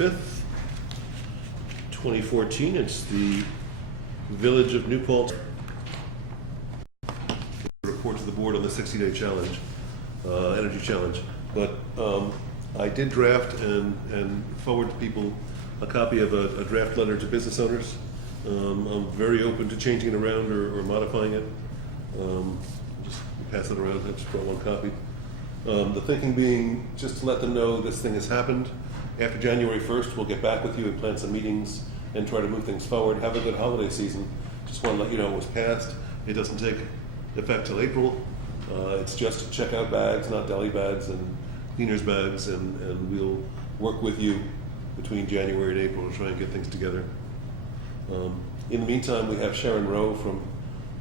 5th, 2014. It's the Village of New Paltz report to the board on the 60-day challenge, energy challenge. But I did draft and forward to people a copy of a draft letter to business owners. I'm very open to changing it around or modifying it. Just pass it around. I just brought one copy. The thinking being just to let them know this thing has happened. After January 1st, we'll get back with you and plan some meetings and try to move things forward. Have a good holiday season. Just want to let you know it was passed. It doesn't take effect till April. It's just checkout bags, not deli bags and cleaners bags, and we'll work with you between January and April to try and get things together. In the meantime, we have Sharon Rowe, from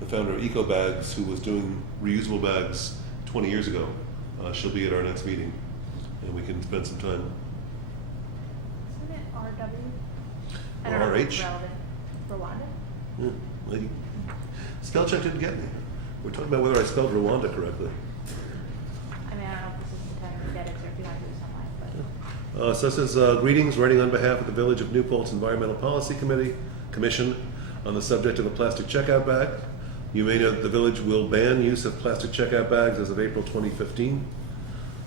the founder of Eco Bags, who was doing reusable bags 20 years ago. She'll be at our next meeting, and we can spend some time. Isn't it RW? I RH? don't know if it's relevant. Rwanda? Yeah, lady. Spell check didn't get me. We're talking about whether I spelled Rwanda correctly. I mean, I don't know if this is intended to get it, or if you want to do something, but. So it says, greetings, writing on behalf of the Village of New Paltz Environmental Policy Commission on the subject of a plastic checkout bag. You may know that the village will ban use of plastic checkout bags as of April 2015.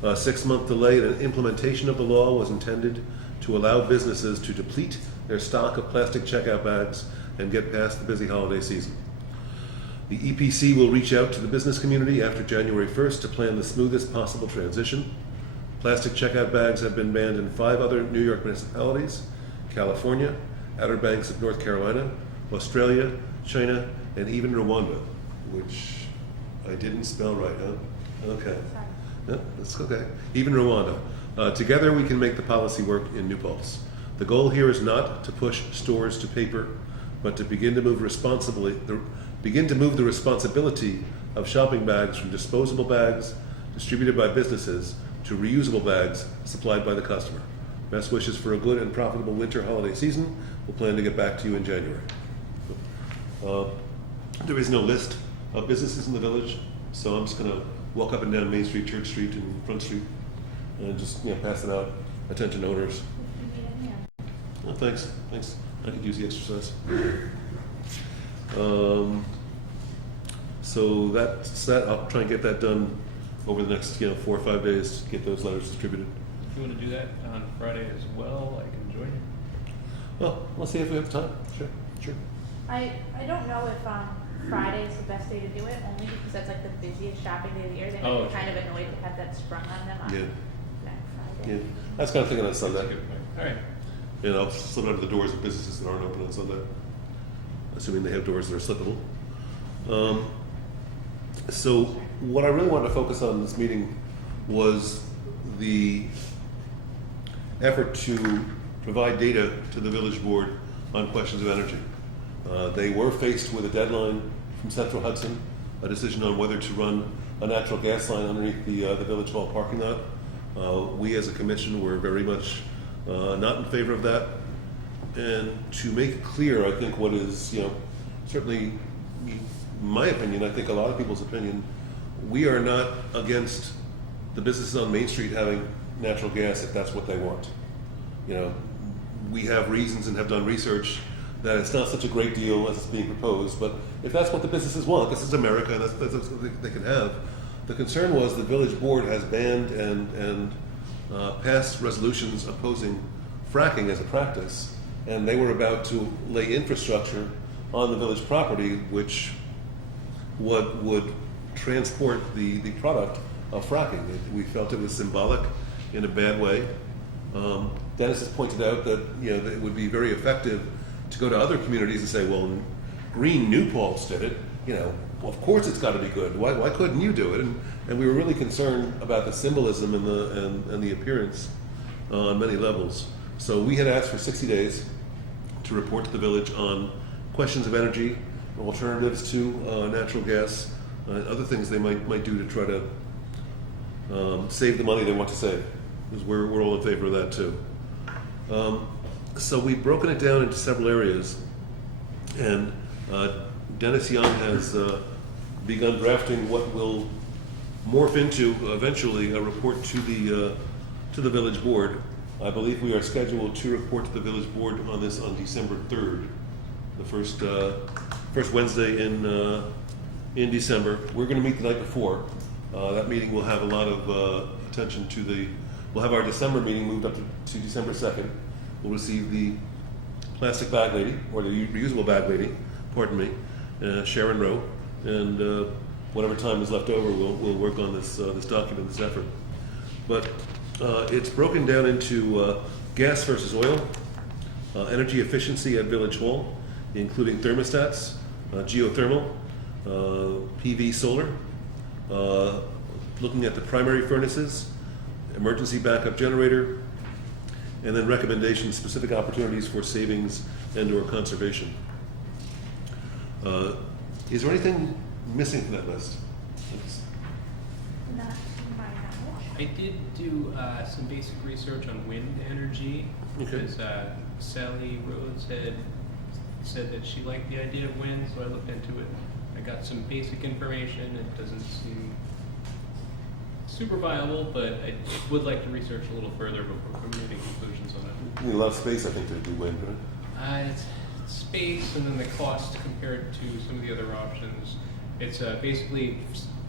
A 6-month delay in implementation of the law was intended to allow businesses to deplete their stock of plastic checkout bags and get past the busy holiday season. The EPC will reach out to the business community after January 1st to plan the smoothest possible transition. Plastic checkout bags have been banned in 5 other New York municipalities: California, Outer Banks of North Carolina, Australia, China, and even Rwanda, which I didn't spell right, huh? Okay. Sorry. Yeah, that's okay. Even Rwanda. Together we can make the policy work in New Paltz. The goal here is not to push stores to paper, but to begin to move the responsibility of shopping bags from disposable bags distributed by businesses to reusable bags supplied by the customer. Best wishes for a good and profitable winter holiday season. We'll plan to get back to you in January. There is no list of businesses in the village, so I'm just going to walk up and down Main Street, Church Street, and Front Street, and just pass it out. Attention owners. Oh, thanks. I could use the exercise. So that's that. I'll try and get that done over the next 4 or 5 days. Get those letters distributed. If you want to do that on Friday as well, I can join you. Well, let's see if we have time. Sure. I don't know if Friday is the best day to do it, only because that's like the busiest shopping day of the year. They might Oh, be kind of annoyed to have that sprung on them on Yeah. Black Yeah, Friday. I was kind of thinking on That's a Sunday. good point. All right. I'll slip under the doors of businesses that aren't open on Sunday, assuming they have doors that are slippable. So what I really wanted to focus on in this meeting was the effort to provide data to the village board on questions of energy. They were faced with a deadline from Central Hudson, a decision on whether to run a natural gas line underneath the Village Hall parking lot. We as a commission were very much not in favor of that. And to make it clear, I think what is, certainly my opinion, I think a lot of people's opinion, we are not against the businesses on Main Street having natural gas if that's what they want. We have reasons and have done research that it's not such a great deal as it's being proposed, but if that's what the businesses want, this is America, and that's what they can have. The concern was the village board has banned and passed resolutions opposing fracking as a practice, and they were about to lay infrastructure on the village property which would transport the product of fracking. We felt it was symbolic in a bad way. Dennis has pointed out that that it would be very effective to go to other communities and say, well, Green New Paltz did it. Of course it's got to be good. Why couldn't you do it? And we were really concerned about the symbolism and the appearance on many levels. So we had asked for 60 days to report to the village on questions of energy, alternatives to natural gas, other things they might do to try to save the money they want to save, because we're all in favor of that too. So we've broken it down into several areas, and Dennis Young has begun drafting what will morph into eventually a report to the village board I believe we are scheduled to report to the village board on this on December 3rd, the first Wednesday in December. We're going to meet the night before. That meeting will have a lot of attention to we'll have our December meeting moved up to December 2nd. We'll receive the plastic bag lady, or the reusable bag lady, pardon me, Sharon Rowe, and whatever time is left over, we'll work on this document, this effort. But it's broken down into gas versus oil, energy efficiency at Village Hall, including thermostats, geothermal, PV solar, looking at the primary furnaces, emergency backup generator, and then recommendations, specific opportunities for savings and/or conservation. Is there anything missing from that list? Not to my knowledge. I did do some basic research on wind energy, Okay. because Sally Rhodes had said that she liked the idea of wind, so I looked into it. I got some basic information. It doesn't seem super viable, but I would like to research a little further before making conclusions on it. You need a lot of space, I think, to do wind, right? It's space, and then the cost compared to some of the other options. It's basically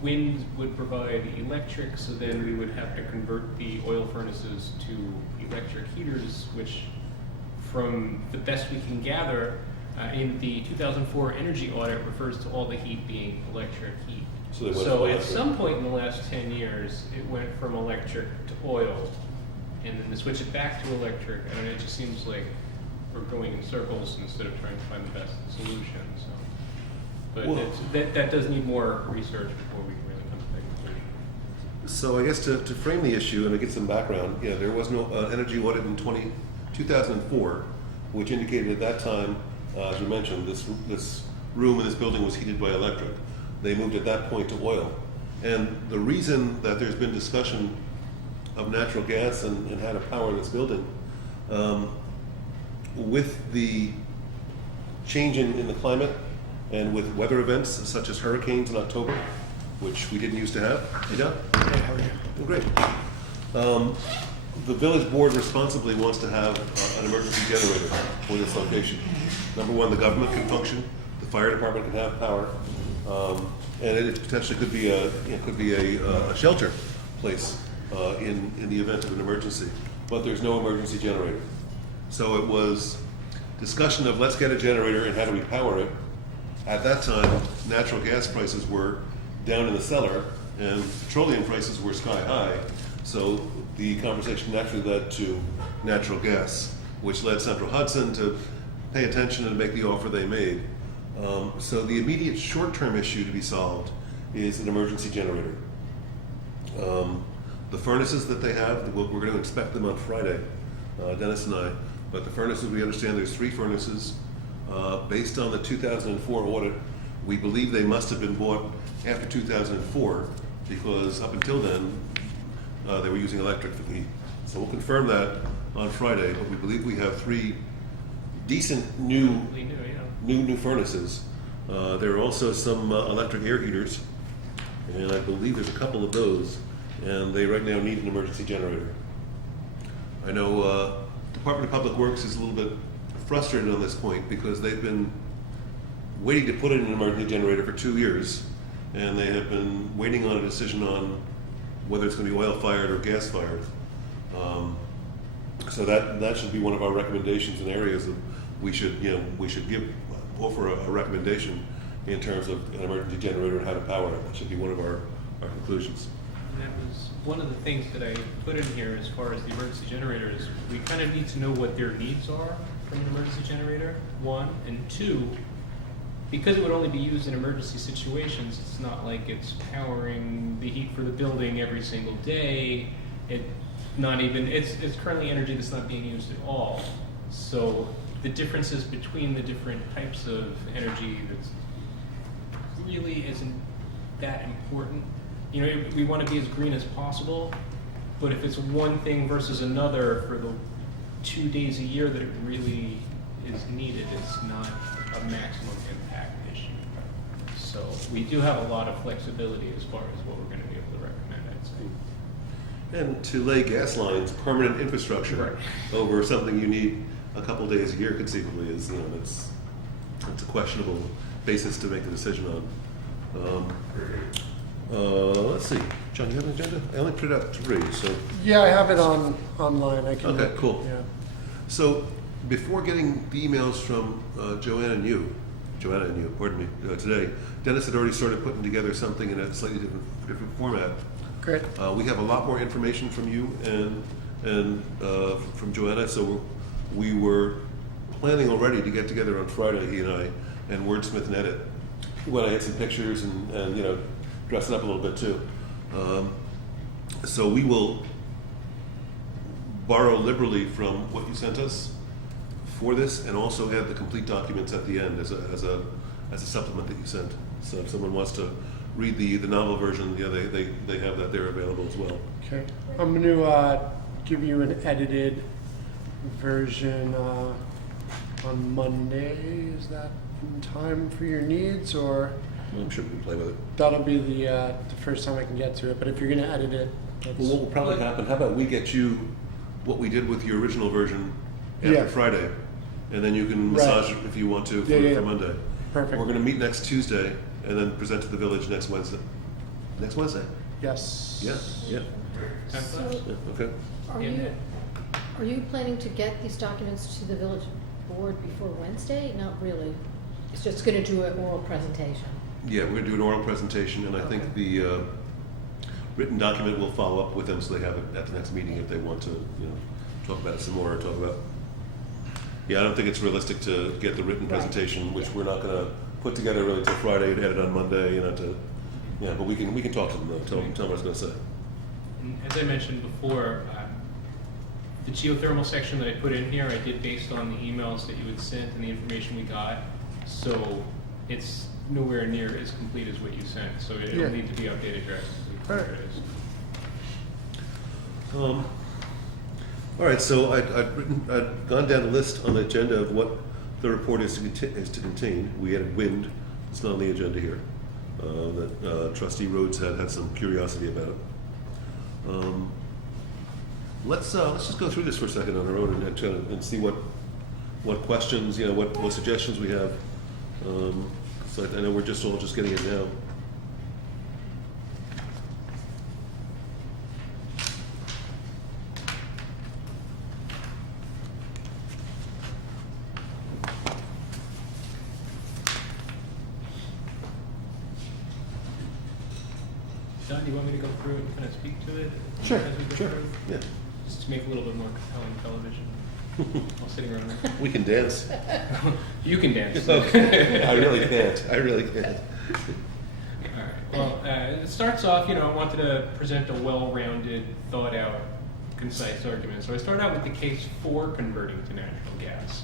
wind would provide electric, so then we would have to convert the oil furnaces to electric heaters, which, from the best we can gather, in the 2004 energy audit, refers to all the heat being electric heat. So they went So from at electric. some point in the last 10 years, it went from electric to oil, and then to switch it back to electric. I mean, it just seems like we're going in circles instead of trying to find the best solution. So, but Well- that does need more research before we can really come to that conclusion. So I guess to frame the issue and to get some background, there was no energy audit in 2004, which indicated at that time, as you mentioned, this room in this building was heated by electric. They moved at that point to oil. And the reason that there's been discussion of natural gas and how to power this building, with the change in the climate and with weather events such as hurricanes in October, which we didn't used to have. Hey, John? Hey, how are you? Oh, great. The village board responsibly wants to have an emergency generator for this location. Number one, the government can function, the fire department can have power, and it potentially could be a shelter place in the event of an emergency. But there's no emergency generator. So it was discussion of let's get a generator and how do we power it. At that time, natural gas prices were down in the cellar and petroleum prices were sky high. So the conversation naturally led to natural gas, which led Central Hudson to pay attention and make the offer they made. So the immediate short-term issue to be solved is an emergency generator. The furnaces that they have, we're going to inspect them on Friday, Dennis and I, but the furnaces, we understand there's 3 furnaces. Based on the 2004 audit, we believe they must have been bought after 2004 because up until then, they were using electric for heat. So we'll confirm that on Friday, but we believe we have 3 decent new furnaces. There are also some electric air heaters, and I believe there's a couple of those, and they right now need an emergency generator. I know Department of Public Works is a little bit frustrated on this point because they've been waiting to put in an emergency generator for 2 years, and they have been waiting on a decision on whether it's going to be oil-fired or gas-fired. So that should be one of our recommendations in areas of we should offer a recommendation in terms of an emergency generator and how to power it. That should be one of our conclusions. And that was one of the things that I put in here as far as the emergency generators. We kind of need to know what their needs are from an emergency generator, 1, and 2, because it would only be used in emergency situations, it's not like it's powering the heat for the building every single day. It's currently energy that's not being used at all. So the differences between the different types of energy that's really isn't that important. We want to be as green as possible, but if it's one thing versus another for the 2 days a year that it really is needed, it's not a maximum impact issue. So we do have a lot of flexibility as far as what we're going to be able to recommend, I'd say. And to lay gas lines, permanent infrastructure Right. over something you need a couple days a year conceivably is, it's a questionable basis to make a decision on. Let's see, John, you have an agenda? I only printed out 3, so. Yeah, I have it online. I can. Okay, look. cool. Yeah. So before getting the emails from Joanna and you, pardon me, today, Dennis had already started putting together something in a slightly different format. Great. We have a lot more information from you and from Joanna, so we were planning already to get together on Friday, he and I, and wordsmith and edit. When I had some pictures and dress it up a little bit too. So we will borrow liberally from what you sent us for this, and also add the complete documents at the end as a supplement that you sent. So if someone wants to read the novel version, they have that there available as well. Okay. I'm going to give you an edited version on Monday. Is that in time for your needs, or I'm sure we can play with it. that'll be the first time I can get to it? But if you're going to edit it, that's, Well, what will probably happen, how about we get you what we did with your original version after Yeah. Friday, and then you can Right. massage it if you want to for, Yeah. for Monday. Perfect. We're going to meet next Tuesday and then present to the village next Wednesday. Next Wednesday? yes. Yeah. Time So- flies. Yeah, okay. Are you planning to get these documents to the village board before Wednesday? Not really. It's just going to do an oral presentation. Yeah, we're going to do an oral presentation, and I think Okay. the written document will follow up with them so they have it at the next meeting if they want to, talk about it some more or talk about. Yeah, I don't think it's realistic to get the written Right. presentation, which we're not going to put together really till Friday and edit on Monday, but we can talk to them though, tell them what I was going to say. And as I mentioned before, the geothermal section that I put in here, I did based on the emails that you had sent and the information we got. So it's nowhere near as complete as what you sent. So it'll Yeah. need to be updated drastically. from Alright. where it is. All right, so I'd gone down the list on the agenda of what the report is to contain. We added wind, it's not on the agenda here, that trustee Rhodes had some curiosity about it. Let's just go through this for a second on our own and see what questions, what suggestions we have. So I know we're all just getting it now. John, do you want me to go through and kind of speak to it? Sure, as we go Sure, through? yeah. Just to make a little bit more compelling television while sitting around there. We can dance. You can dance. I really can't. I really can't. All right. Well, it starts off, I wanted to present a well-rounded, thought-out, concise argument. So I start out with the case for converting to natural gas.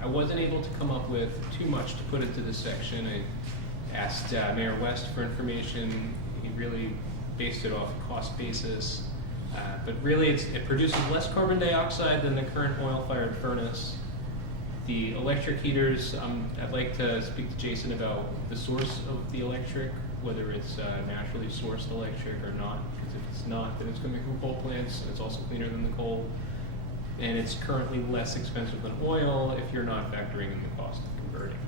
I wasn't able to come up with too much to put into this section. I asked Mayor West for information. He really based it off a cost basis. But really, it produces less carbon dioxide than the current oil-fired furnace. The electric heaters, I'd like to speak to Jason about the source of the electric, whether it's naturally sourced electric or not. Because if it's not, then it's going to be from coal plants, and it's also cleaner than the coal. And it's currently less expensive than oil if you're not factoring in the cost of converting,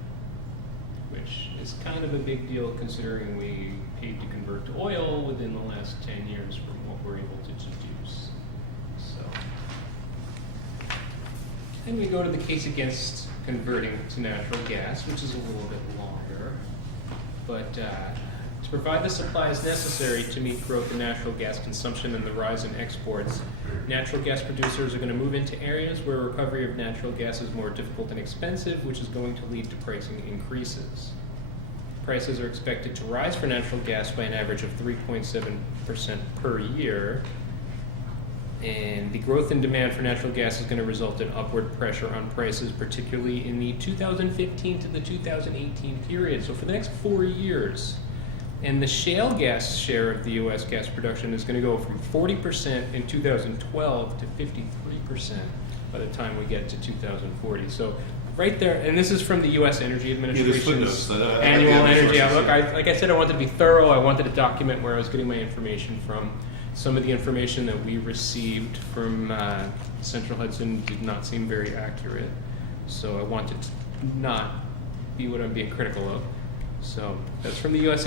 which is kind of a big deal considering we paid to convert to oil within the last 10 years from what we're able to deduce. So, then we go to the case against converting to natural gas, which is a little bit longer. But to provide the supplies necessary to meet growth in natural gas consumption and the rise in exports, natural gas producers are going to move into areas where recovery of natural gas is more difficult and expensive, which is going to lead to pricing increases. Prices are expected to rise for natural gas by an average of 3.7% per year. And the growth in demand for natural gas is going to result in upward pressure on prices, particularly in the 2015 to the 2018 period. So for the next 4 years. And the shale gas share of the U.S. gas production is going to go from 40% in 2012 to 53% by the time we get to 2040. So right there, and this is from the U.S. Energy Administration's footnotes. I annual have the energy sources, outlook. yeah. Like I said, I wanted to be thorough. I wanted to document where I was getting my information from. some of the information that we received from Central Hudson did not seem very accurate. So I wanted to not be what I'm being critical of. So that's from the U.S.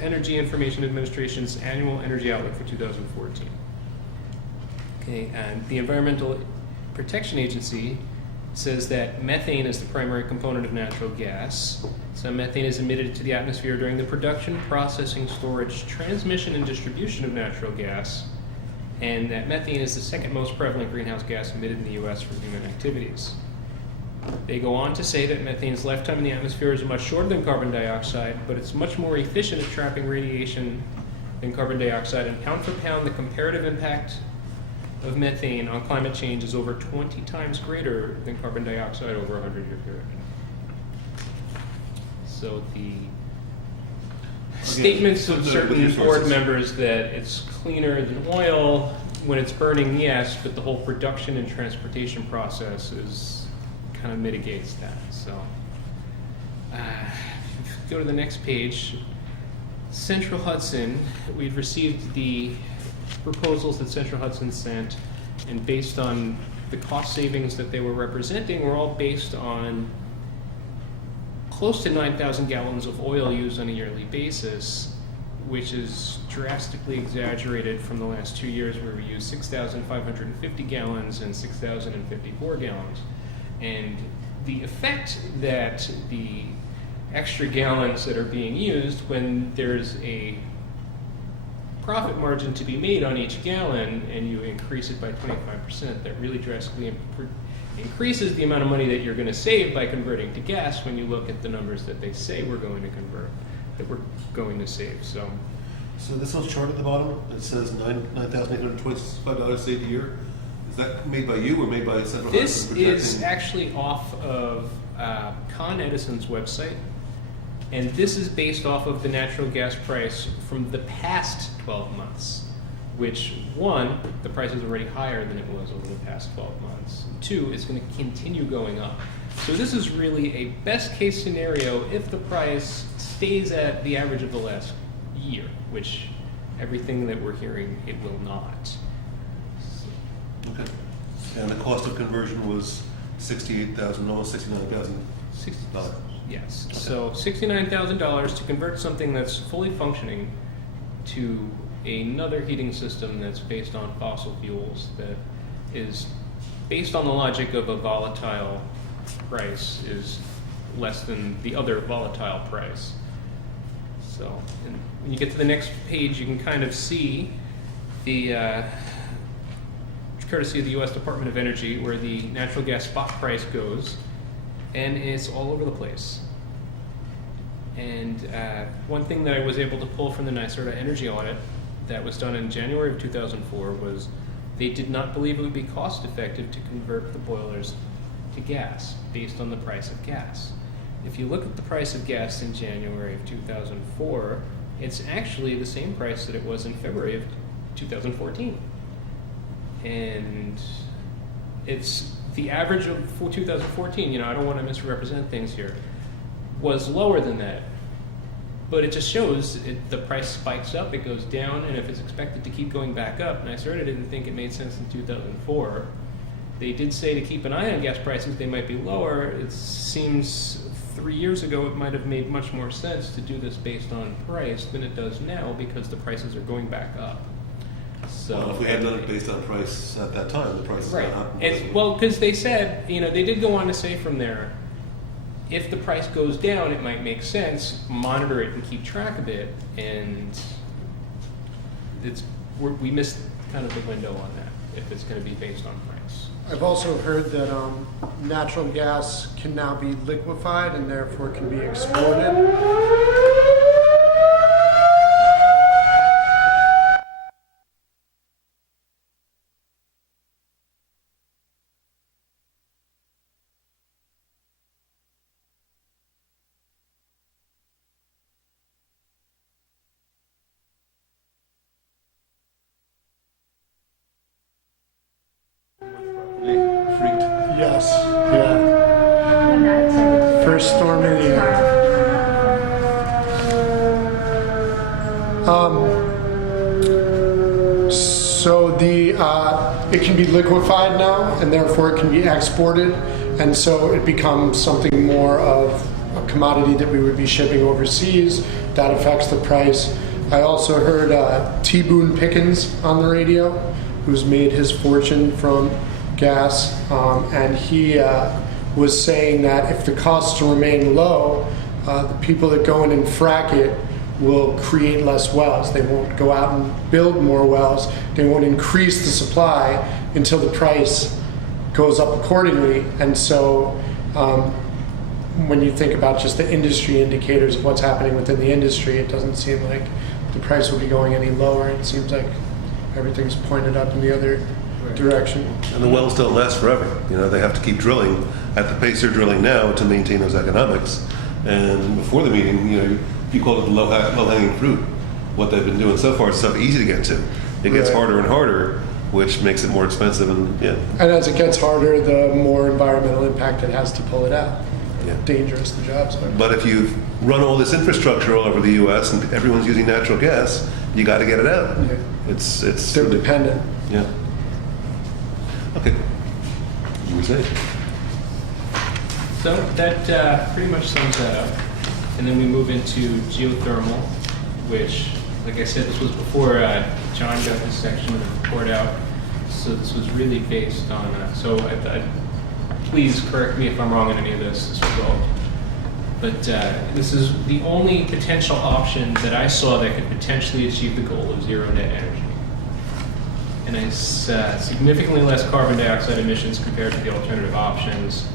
Energy Information Administration's Annual Energy Outlook for 2014. Okay, and the Environmental Protection Agency says that methane is the primary component of natural gas. So methane is emitted to the atmosphere during the production, processing, storage, transmission, and distribution of natural gas, and that methane is the second most prevalent greenhouse gas emitted in the U.S. from human activities. They go on to say that methane's lifetime in the atmosphere is much shorter than carbon dioxide, but it's much more efficient at trapping radiation than carbon dioxide, and pound for pound, the comparative impact of methane on climate change is over 20 times greater than carbon dioxide over a 100-year period. So the statements of certain board members that it's cleaner than oil when it's burning, yes, but the whole production and transportation process is kind of mitigates that. So go to the next page. Central Hudson, we've received the proposals that Central Hudson sent, and based on the cost savings that they were representing, were all based on close to 9,000 gallons of oil used on a yearly basis, which is drastically exaggerated from the last 2 years where we used 6,550 gallons and 6,054 gallons. And the effect that the extra gallons that are being used, when there's a profit margin to be made on each gallon and you increase it by 25%, that really drastically increases the amount of money that you're going to save by converting to gas when you look at the numbers that they say we're going to convert, that we're going to save. So this one's chart at the bottom. It says $9,825 saved a year. Is that made by you or made by Central this Hudson? is actually off of Con Edison's website, and this is based off of the natural gas price from the past 12 months, which, one, the price is already higher than it was over the past 12 months. Two, it's going to continue going up. So this is really a best case scenario if the price stays at the average of the last year, which everything that we're hearing, it will not. Okay. And the cost of conversion was $68,000, $69,000. Yes. So $69,000 to convert something that's fully functioning to another heating system that's based on fossil fuels, that is based on the logic of a volatile price, is less than the other volatile price. So, and when you get to the next page, you can kind of see the courtesy of the U.S. Department of Energy, where the natural gas spot price goes, and it's all over the place. And one thing that I was able to pull from the NYSERDA energy audit that was done in January of 2004 was they did not believe it would be cost effective to convert the boilers to gas based on the price of gas. If you look at the price of gas in January of 2004, it's actually the same price that it was in February of 2014. And it's the average of 2014, I don't want to misrepresent things here, was lower than that. But it just shows the price spikes up, it goes down, and if it's expected to keep going back up, and I sort of didn't think it made sense in 2004. They did say to keep an eye on gas prices, they might be lower. It seems 3 years ago it might have made much more sense to do this based on price than it does now, because the prices are going back up. So Well, if we had done it based on price at that time, the price is right. not up. Well, because they said, they did go on to say from there, if the price goes down, it might make sense, monitor it and keep track of it, and we missed kind of the window on that, if it's going to be based on price. I've also heard that natural gas can now be liquefied and therefore can be exported. Freaked. Yes, yeah. I'm not excited. First storm of the year. So it can be liquefied now, and therefore it can be exported, and so it becomes something more of a commodity that we would be shipping overseas. That affects the price. I also heard T. Boone Pickens on the radio, who's made his fortune from gas, and he was saying that if the costs remain low, the people that go in and frack it will create less wells. They won't go out and build more wells. They won't increase the supply until the price goes up accordingly. And so when you think about just the industry indicators of what's happening within the industry, it doesn't seem like the price will be going any lower. It seems like everything's pointed up in the other direction. And the wells don't last forever. You know, they have to keep drilling at the pace they're drilling now to maintain those economics. And before the meeting, you know, you call it the low-hanging fruit. What they've been doing so far is stuff easy to get to. It gets Right. harder and harder, which makes it more expensive. And yeah, And as it gets harder, the more environmental impact it has to pull it out. Yeah. Dangerous the jobs are. but if you've run all this infrastructure all over the U.S. and everyone's using natural gas, you got to get it out. Yeah. It's They're dependent. yeah. Okay. You were saying? So that pretty much sums that up. And then we move into geothermal, which, like I said, this was before John got this section of the report out. So this was really based on, please correct me if I'm wrong in any of this as well. But this is the only potential option that I saw that could potentially achieve the goal of zero net energy. And it's significantly less carbon dioxide emissions compared to the alternative options.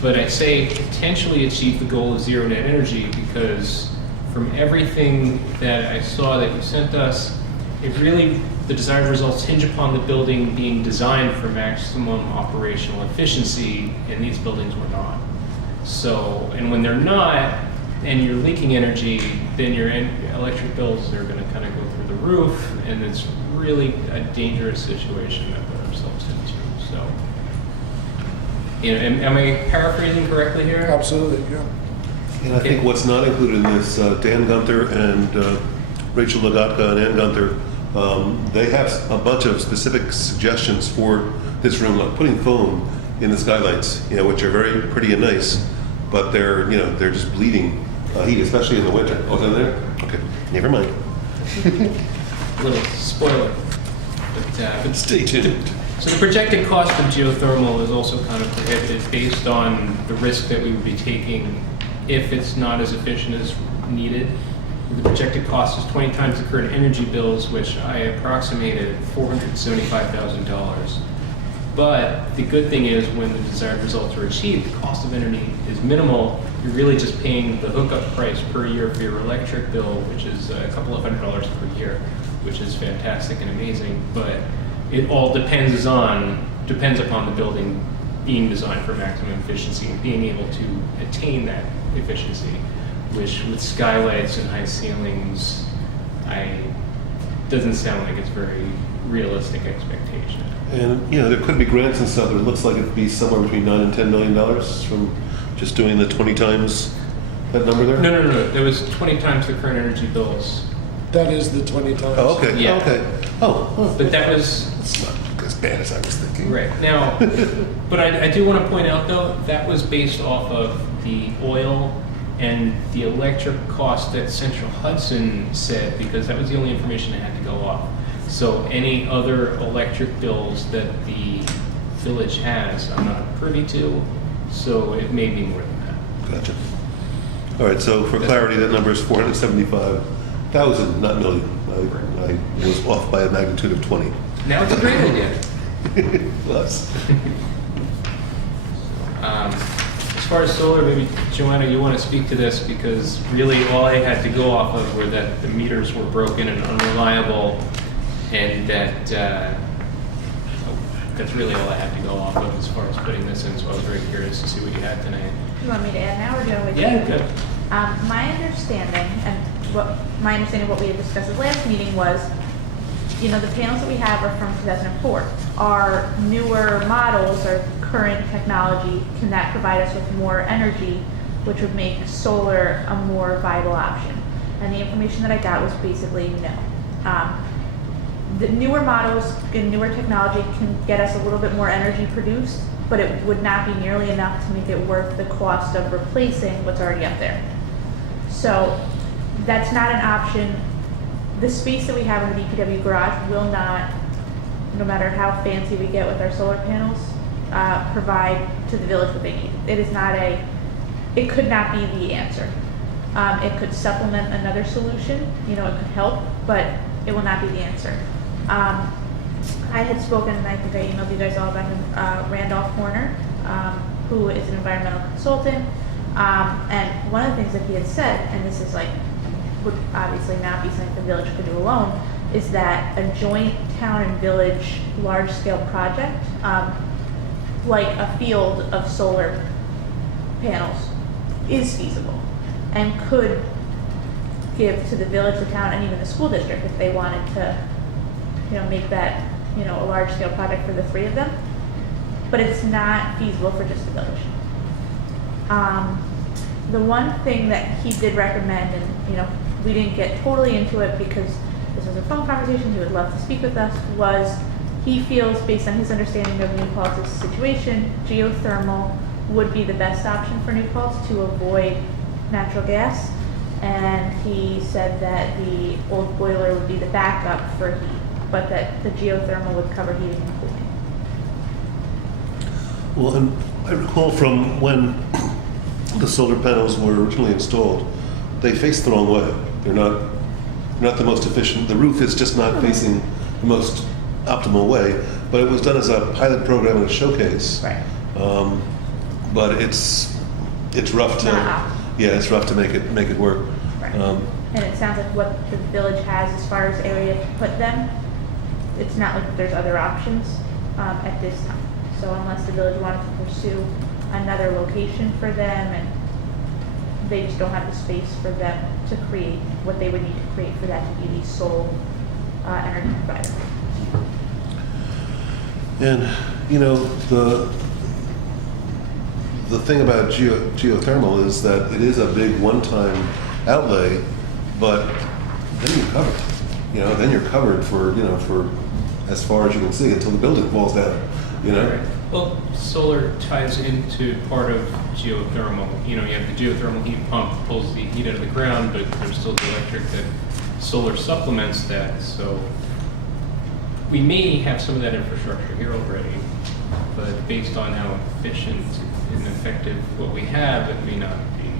But I say potentially achieve the goal of zero net energy because from everything that I saw that you sent us, it really, the desired results hinge upon the building being designed for maximum operational efficiency, and these buildings were not. So, and when they're not, and you're leaking energy, then your electric bills are gonna kind of go through the roof, and it's really a dangerous situation that we put ourselves into, so. You know, am I paraphrasing correctly here? Absolutely, yeah. And I think what's not included in this, Dan Gunther and Rachel Lagotka and Ann Gunther, they have a bunch of specific suggestions for this room, like putting foam in the skylights, you know, which are very pretty and nice, but they're, you know, they're just bleeding heat, especially in the winter. Oh, they're there? Okay, never mind. Little spoiler, but Stay tuned. so the projected cost of geothermal is also kind of prohibited based on the risk that we would be taking if it's not as efficient as needed. The projected cost is 20 times the current energy bills, which I approximated $475,000. But the good thing is when the desired results are achieved, the cost of energy is minimal. You're really just paying the hookup price per year for your electric bill, which is a couple of $100 per year, which is fantastic and amazing. But it all depends upon the building being designed for maximum efficiency and being able to attain that efficiency, which with skylights and high ceilings, doesn't sound like it's very realistic expectation. And, you know, there could be grants and stuff, but it looks like it'd be somewhere between $9 and $10 million from just doing the 20 times that number there? No. There was 20 times the current energy bills. That is the 20 times. Oh, okay, Yeah. okay. Oh, But that was, it's not as bad as I was thinking. right, now, but I do want to point out though, that was based off of the oil and the electric cost that Central Hudson said, because that was the only information I had to go off. So any other electric bills that the village has, I'm not privy to, so it may be more than that. Gotcha. All right, so for clarity, that number is 475,000, not million. I was off by a magnitude of 20. Now it's a great idea. Plus. As far as solar, maybe Joanna, you want to speak to this because really all I had to go off of were that the meters were broken and unreliable, and that that's really all I had to go off of as far as putting this in. So I was very curious to see what you had tonight. You want me to add now or do you want me to? Yeah, good. My understanding and what we had discussed at the last meeting was, you know, the panels that we have are from 2004. Our newer models or current technology, can that provide us with more energy, which would make solar a more viable option? And the information that I got was basically no. the newer models and newer technology can get us a little bit more energy produced, but it would not be nearly enough to make it worth the cost of replacing what's already up there. So that's not an option. The space that we have in the DPW garage will not, no matter how fancy we get with our solar panels, provide to the village what they need. It is not it could not be the answer. It could supplement another solution, it could help, but it will not be the answer. I had spoken, and I think I emailed you guys all about him, Randolph Horner, who is an environmental consultant. And one of the things that he had said, and this is would obviously not be something the village could do alone, is that a joint town and village large-scale project, like a field of solar panels, is feasible and could give to the village, the town, and even the school district if they wanted to, make that, a large-scale project for the three of them. But it's not feasible for just the village. The one thing that he did recommend, and we didn't get totally into it because this was a phone conversation, he would love to speak with us, was he feels, based on his understanding of New Paltz's situation, geothermal would be the best option for New Paltz to avoid natural gas. And he said that the old boiler would be the backup for heat, but that the geothermal would cover heating and cooling. Well, and I recall from when the solar panels were originally installed, they face the wrong way. They're not the most efficient. The roof is just not facing the most optimal way, but it was done as a pilot program and a showcase. Right. But it's rough to Not it's rough to make it work. Right. And it sounds like what the village has as far as area to put them, it's not like there's other options at this time. So unless the village wanted to pursue another location for them, and they just don't have the space for them to create what they would need to create for that to be the sole energy provider. And the thing about geothermal is that it is a big one-time outlay, but then you're covered. Then you're covered for as far as you can see until the building falls down. Right. Well, solar ties into part of geothermal. You have the geothermal heat pump pulls the heat out of the ground, but there's still the electric that solar supplements that. So we may have some of that infrastructure here already, but based on how efficient and effective what we have, it may not be.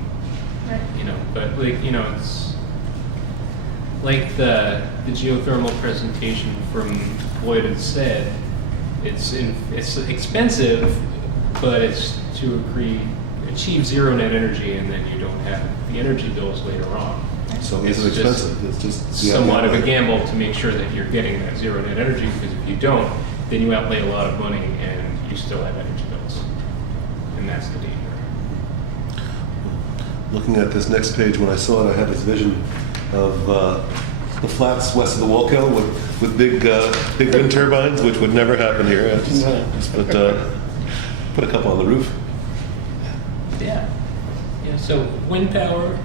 Right. But it's like the geothermal presentation from Floyd had said. It's expensive, but it's to achieve zero net energy, and then you don't have the energy bills later on. So it's expensive. It's just somewhat of a gamble to make sure that you're getting that zero net energy, because if you don't, then you outlay a lot of money and you still have energy bills, and that's the danger. Looking at this next page, when I saw it, I had this vision of the flats west of the Wallkill with big wind turbines, which would never happen here. I just put a couple on the roof. Yeah. So wind power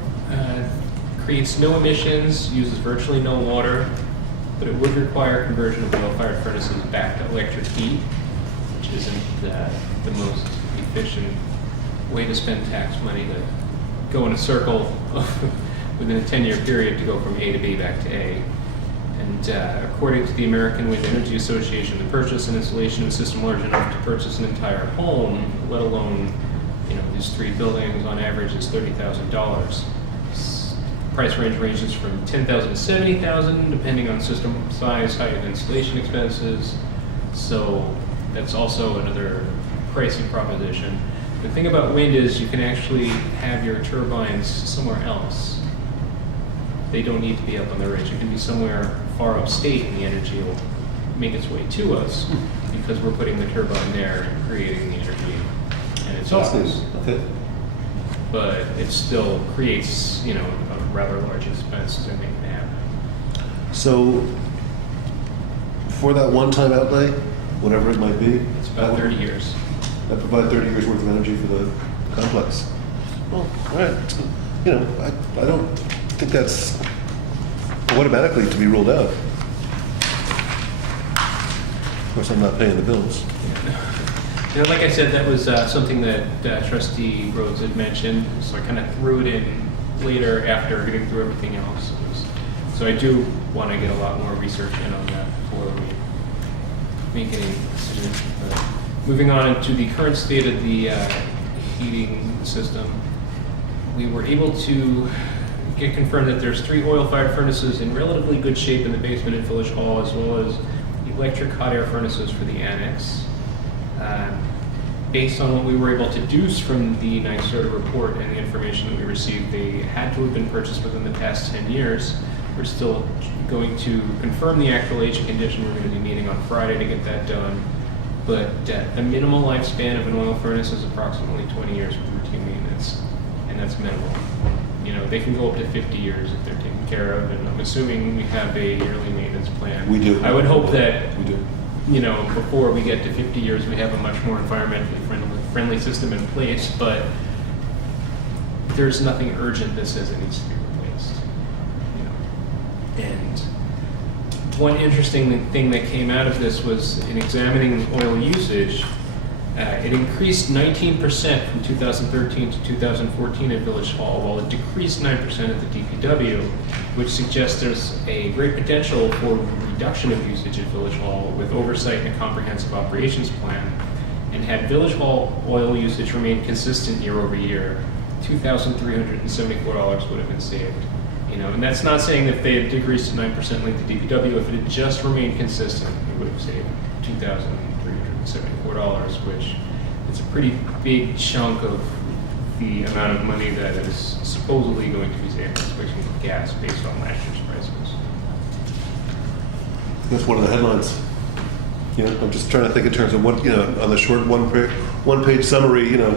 creates no emissions, uses virtually no water, but it would require conversion of oil-fired furnaces back to electric heat, which isn't the most efficient way to spend tax money, to go in a circle within a 10-year period to go from A to B back to A. And according to the American Wind Energy Association, the purchase and installation of a system large enough to purchase an entire home, let alone these three buildings, on average is $30,000. Price range ranges from $10,000 to $70,000, depending on system size, height, and installation expenses. So that's also another pricing proposition. The thing about wind is you can actually have your turbines somewhere else. They don't need to be up on the ridge. It can be somewhere far upstate, and the energy will make its way to us because we're putting the turbine there and creating the energy. And it's ours. Okay. But it still creates, a rather large expense to make that happen. So for that one-time outlay, whatever it might be, It's about 30 years. that provide 30 years worth of energy for the complex. Well, all right. I don't think that's automatically to be ruled out. Of course, I'm not paying the bills. You know, like I said, that was something that Trustee Rhodes had mentioned, so I kind of threw it in later after getting through everything else. So I do want to get a lot more research in on that before we make any decisions. But moving on to the current state of the heating system, we were able to get confirmed that there's 3 oil-fired furnaces in relatively good shape in the basement at Village Hall, as well as electric hot air furnaces for the annex. Based on what we were able to deduce from the NYSERDA report and the information that we received, they had to have been purchased within the past 10 years. We're still going to confirm the actual age and condition. We're going to be meeting on Friday to get that done. But the minimal lifespan of an oil furnace is approximately 20 years with routine maintenance, and that's minimal. You know, they can go up to 50 years if they're taken care of, and I'm assuming we have a yearly maintenance plan. We do. I would hope that, We do. you know, before we get to 50 years, we have a much more environmentally friendly system in place, but there's nothing urgent that says it needs to be replaced. You know? And one interesting thing that came out of this was in examining oil usage, it increased 19% from 2013 to 2014 at Village Hall, while it decreased 9% at the DPW, which suggests there's a great potential for reduction of usage at Village Hall with oversight and a comprehensive operations plan. And had Village Hall oil usage remained consistent year over year, $2,374 would have been saved. You know, and that's not saying if they had decreased to 9% like the DPW, if it had just remained consistent, it would have saved $2,374, which is a pretty big chunk of the amount of money that is supposedly going to be saved, especially with gas based on last year's prices. That's one of the headlines. You know, I'm just trying to think in terms of what, you know, on the short one-page summary, you know,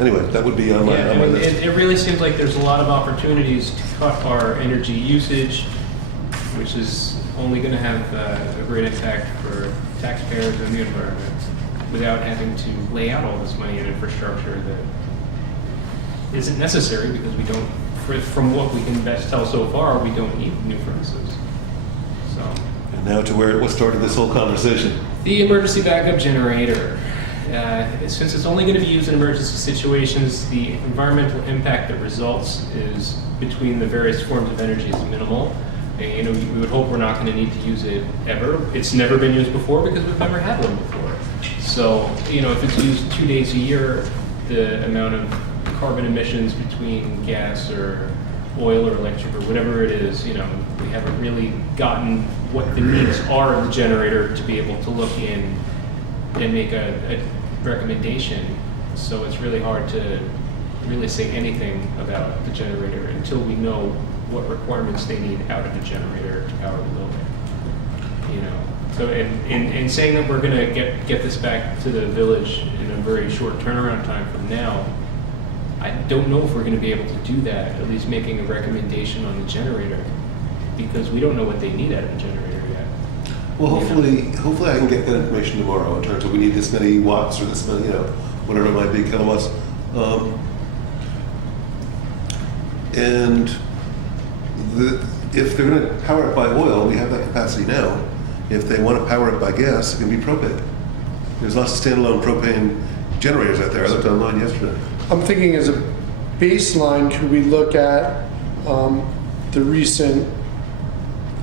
anyway, that would be on my, Yeah, on my and list. it really seems like there's a lot of opportunities to cut our energy usage, which is only going to have a great impact for taxpayers and the environment, without having to lay out all this money in infrastructure that isn't necessary because we don't, from what we can best tell so far, we don't need new furnaces. So, And now to where it started this whole conversation. the emergency backup generator. Since it's only going to be used in emergency situations, the environmental impact that results is between the various forms of energy is minimal. And, you know, we would hope we're not going to need to use it ever. It's never been used before because we've never had one before. So, you know, if it's used 2 days a year, the amount of carbon emissions between gas or oil or electric or whatever it is, you know, we haven't really gotten what the needs are of the generator to be able to look in and make a recommendation. So it's really hard to really say anything about the generator until we know what requirements they need out of the generator to power the building. You know, so in saying that we're going to get this back to the village in a very short turnaround time from now, I don't know if we're going to be able to do that, at least making a recommendation on the generator, because we don't know what they need out of the generator yet. Well, hopefully I can get that information tomorrow in terms of we need this many watts or this many, you know, whatever it might be, kilowatts. And if they're going to power it by oil, we have that capacity now. If they want to power it by gas, it can be propane. There's lots of standalone propane generators out there. I looked online yesterday. I'm thinking as a baseline, could we look at the recent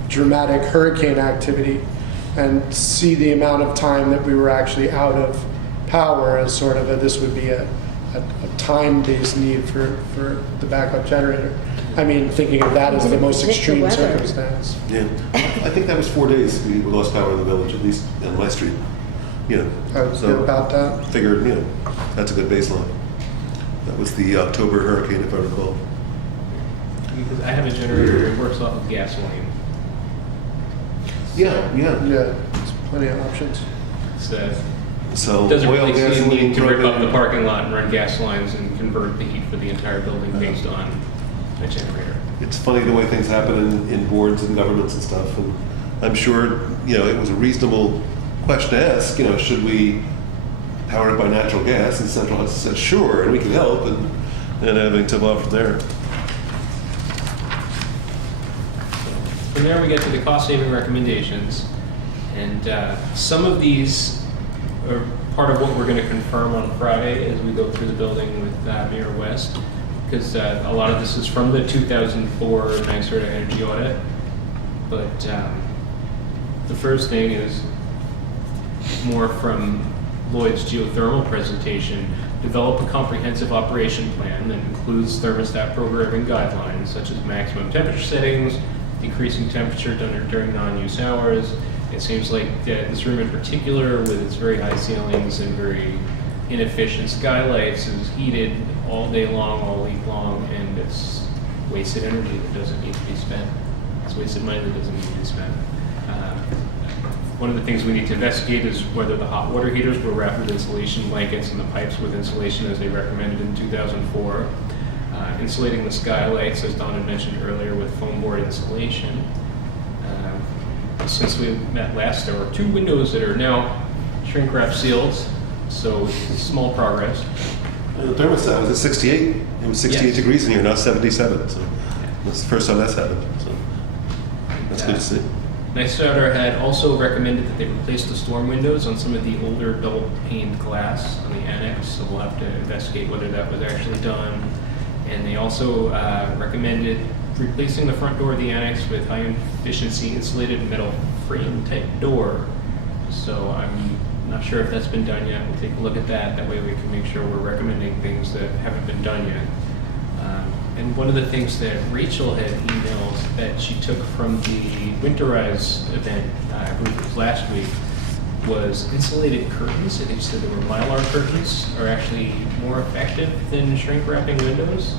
dramatic hurricane activity and see the amount of time that we were actually out of power as sort of this would be a time-based need for the backup generator. I mean, thinking of that as the most Predict the extreme weather. circumstance. Yeah, I think that was 4 days we lost power in the village, at least on my street. You know, I was good about that. figured, you know, that's a good baseline. That was the October hurricane, if I recall. Because I have a generator that works off of gasoline. Yeah. Yeah, there's plenty of options. So So it doesn't oil, really see a gasoline, need to rip up the propane. parking lot and run gas lines and convert the heat for the entire building based on a generator. It's funny the way things happen in boards and governments and stuff. And I'm sure, you know, it was a reasonable question to ask, you know, should we power it by natural gas? And Central Hudson said, sure, and we can help. And everything took off from there. From there, we get to the cost-saving recommendations. And some of these are part of what we're going to confirm on Friday as we go through the building with Mayor West, because a lot of this is from the 2004 NYSERDA energy audit. But the first thing is more from Lloyd's geothermal presentation. Develop a comprehensive operation plan that includes thermostat programming guidelines such as maximum temperature settings, decreasing temperature during non-use hours. It seems like this room in particular, with its very high ceilings and very inefficient skylights, is heated all day long, all week long, and it's wasted energy that doesn't need to be spent. It's wasted money that doesn't need to be spent. One of the things we need to investigate is whether the hot water heaters were wrapped with insulation blankets and the pipes with insulation as they recommended in 2004. Insulating the skylights, as Don had mentioned earlier, with foam board insulation. Since we met last, there were 2 windows that are now shrink wrap sealed, so small progress. The thermostat was at 68. It was 68 Yes. degrees in here, now 77. So that's the first time that's happened. So that's good to see. NYSERDA had also recommended that they replace the storm windows on some of the older double-paned glass on the annex, so we'll have to investigate whether that was actually done. And they also recommended replacing the front door of the annex with high-efficiency insulated metal frame-type door. So I'm not sure if that's been done yet. We'll take a look at that. That way we can make sure we're recommending things that haven't been done yet. And one of the things that Rachel had emailed that she took from the Winterize event, I believe it was last week, was insulated curtains. I think she said there were Mylar curtains are actually more effective than shrink wrapping windows.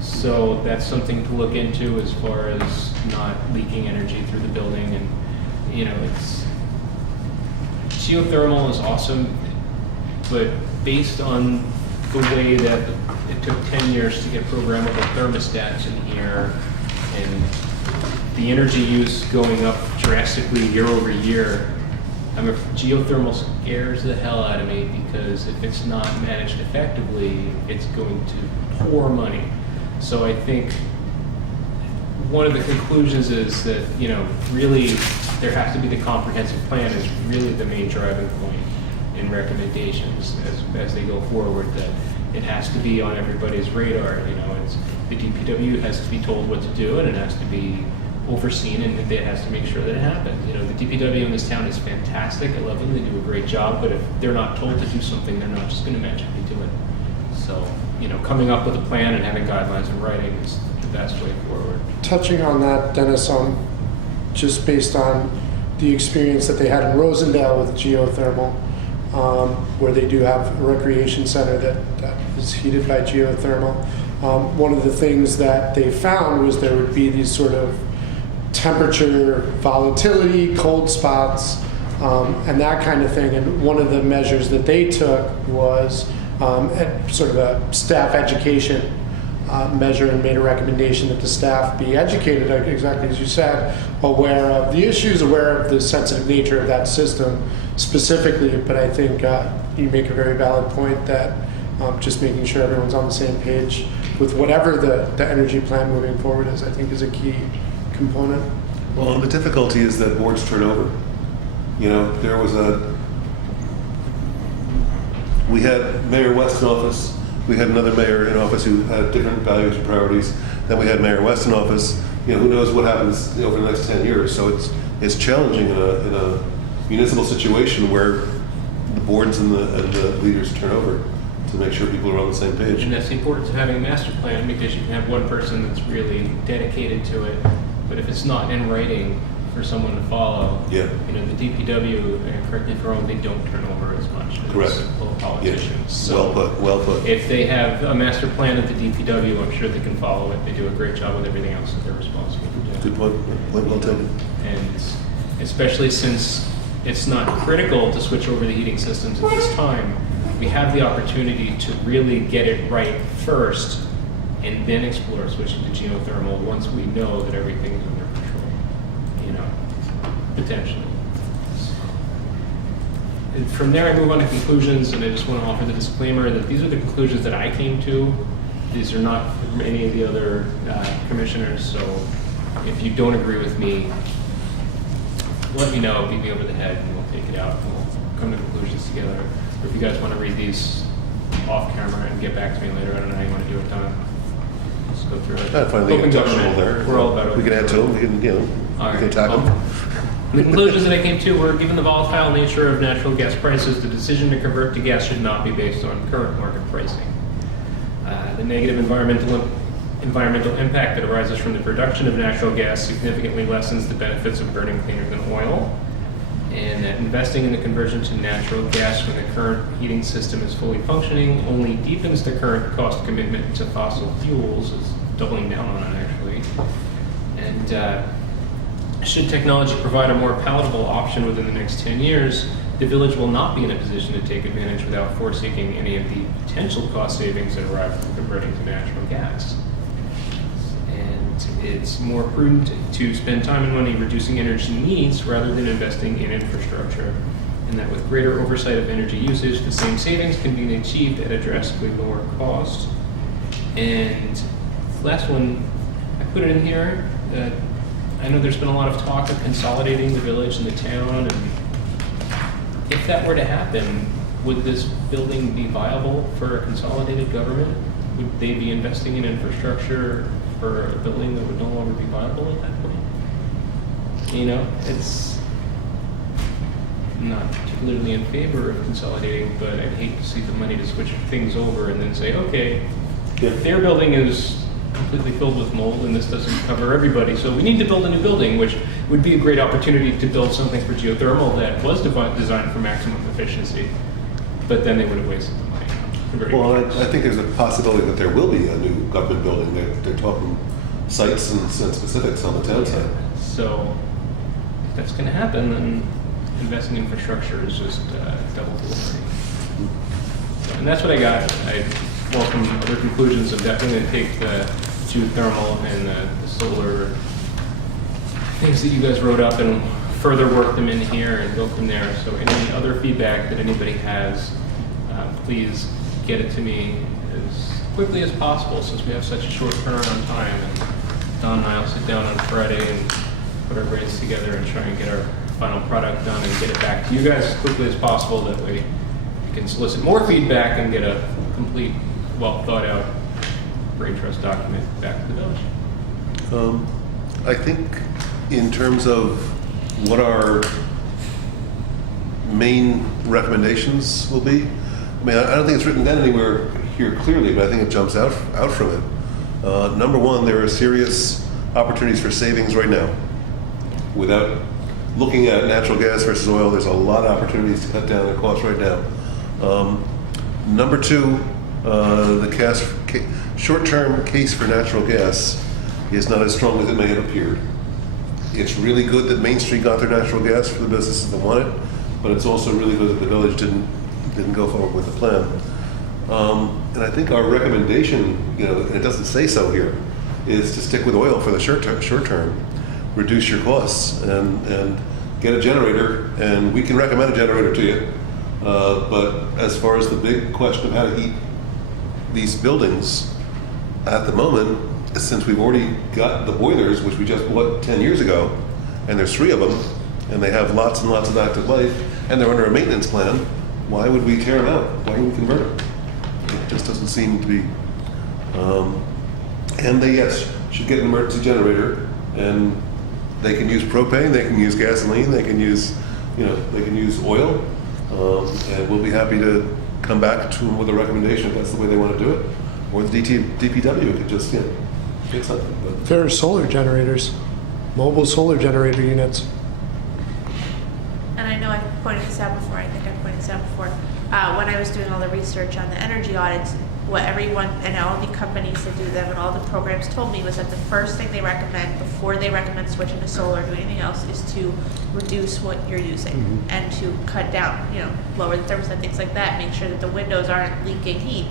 So that's something to look into as far as not leaking energy through the building. And, you know, geothermal is awesome, but based on the way that it took 10 years to get programmable thermostats in here, and the energy use going up drastically year over year, geothermal scares the hell out of me, because if it's not managed effectively, it's going to pour money. So I think one of the conclusions is that, you know, really there has to be the comprehensive plan is really the main driving point in recommendations as they go forward, that it has to be on everybody's radar. You know, the DPW has to be told what to do, and it has to be overseen, and it has to make sure that it happens. You know, the DPW in this town is fantastic. I love them. They do a great job. But if they're not told to do something, they're not just going to magically do it. So, you know, coming up with a plan and having guidelines in writing is the best way forward. Touching on that, Dennis, just based on the experience that they had in Rosendale with geothermal, where they do have a recreation center that is heated by geothermal. One of the things that they found was there would be these sort of temperature volatility, cold spots, and that kind of thing. And one of the measures that they took was sort of a staff education measure, and made a recommendation that the staff be educated, exactly as you said, aware of the issues, aware of the sensitive nature of that system specifically. But I think you make a very valid point that just making sure everyone's on the same page with whatever the energy plan moving forward is, I think, is a key component. Well, the difficulty is that boards turn over. You know, we had Mayor West in office. We had another mayor in office who had different values and priorities. Then we had Mayor West in office. You know, who knows what happens over the next 10 years. So it's challenging in a municipal situation where the boards and the leaders turn over, to make sure people are on the same page. And that's the importance of having a master plan, because you can have one person that's really dedicated to it, but if it's not in writing for someone to follow, Yeah. you know, the DPW, and correct me if I'm wrong, they don't turn over as much as Correct. local Yeah. politicians. So Well put. if they have a master plan at the DPW, I'm sure they can follow it. They do a great job with everything else that they're responsible to do. Good point. Point well taken. And especially since it's not critical to switch over the heating systems at this time, we have the opportunity to really get it right first, and then explore switching to geothermal once we know that everything's under control, you know, potentially. And from there, I move on to conclusions, and I just want to offer the disclaimer that these are the conclusions that I came to. These are not from any of the other commissioners, so if you don't agree with me, let me know, beat me over the head, and we'll take it out, and we'll come to conclusions together. Or if you guys want to read these off camera and get back to me later, I don't know how you want to do it, Don. Let's go through it. I find the Open touchable government, there. we're all about it. We can add to them, we can, All we can right. tackle them. The conclusions that I came to were, given the volatile nature of natural gas prices, the decision to convert to gas should not be based on current market pricing. The negative environmental impact that arises from the production of natural gas significantly lessens the benefits of burning cleaner than oil, and that investing in the conversion to natural gas when the current heating system is fully functioning only deepens the current cost commitment to fossil fuels, is doubling down on it actually. And should technology provide a more palatable option within the next 10 years, the village will not be in a position to take advantage without forsaking any of the potential cost savings that arrive from converting to natural gas. And it's more prudent to spend time and money reducing energy needs rather than investing in infrastructure. And that with greater oversight of energy usage, the same savings can be achieved at a drastically lower cost. And last one, I put it in here, that I know there's been a lot of talk of consolidating the village and the town, and if that were to happen, would this building be viable for a consolidated government? Would they be investing in infrastructure for a building that would no longer be viable at that point? You know, I'm not particularly in favor of consolidating, but I'd hate to see the money to switch things over and then say, okay, if their building is completely filled with mold and this doesn't cover everybody, so we need to build a new building, which would be a great opportunity to build something for geothermal that was designed for maximum efficiency, but then they would have wasted the money. Well, I think there's a possibility that there will be a new government building. They're talking sites and specifics on the town side. So if that's going to happen, then investing in infrastructure is just double delivery. And that's what I got. I welcome other conclusions. I'm definitely going to take the geothermal and the solar things that you guys wrote up and further work them in here and go from there. So any other feedback that anybody has, please get it to me as quickly as possible, since we have such a short turnaround time. And Don and I will sit down on Friday and put our brains together and try and get our final product done and get it back to you guys as quickly as possible. That way we can solicit more feedback and get a complete, well thought out brain trust document back to the village. I think in terms of what our main recommendations will be, I mean, I don't think it's written down anywhere here clearly, but I think it jumps out from it. Number one, there are serious opportunities for savings right now. Without looking at natural gas versus oil, there's a lot of opportunities to cut down the costs right now. Number two, the short-term case for natural gas is not as strong as it may have appeared. It's really good that Main Street got their natural gas for the businesses that want it, but it's also really good that the village didn't go forward with the plan. And I think our recommendation, and it doesn't say so here, is to stick with oil for the short term, reduce your costs, and get a generator. And we can recommend a generator to you. But as far as the big question of how to heat these buildings, at the moment, since we've already got the boilers, which we just bought 10 years ago, and there's 3 of them, and they have lots and lots of active life, and they're under a maintenance plan, why would we tear them out? Why would we convert them? It just doesn't seem to be. And they, yes, should get an emergency generator, and they can use propane, they can use gasoline, they can use, they can use oil, and we'll be happy to come back to them with a recommendation if that's the way they want to do it. Or the DPW could just, get something. But There are solar generators, mobile solar generator units. And I know I pointed this out before, when I was doing all the research on the energy audits, what everyone and all the companies that do them and all the programs told me was that the first thing they recommend before they recommend switching to solar or doing anything else is to reduce what you're using and to cut down, lower the thermostat, things like that, make sure that the windows aren't leaking heat.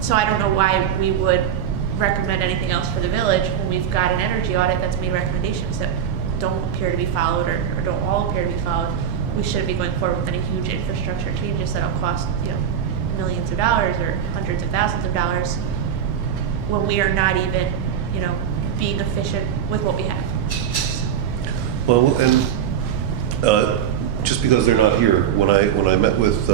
So I don't know why we would recommend anything else for the village when we've got an energy audit that's made recommendations that don't appear to be followed or don't all appear to be followed. We shouldn't be going forward with any huge infrastructure changes that'll cost millions of dollars or hundreds of thousands of dollars when we are not even being efficient with what we have. well, and just because they're not here, when I met with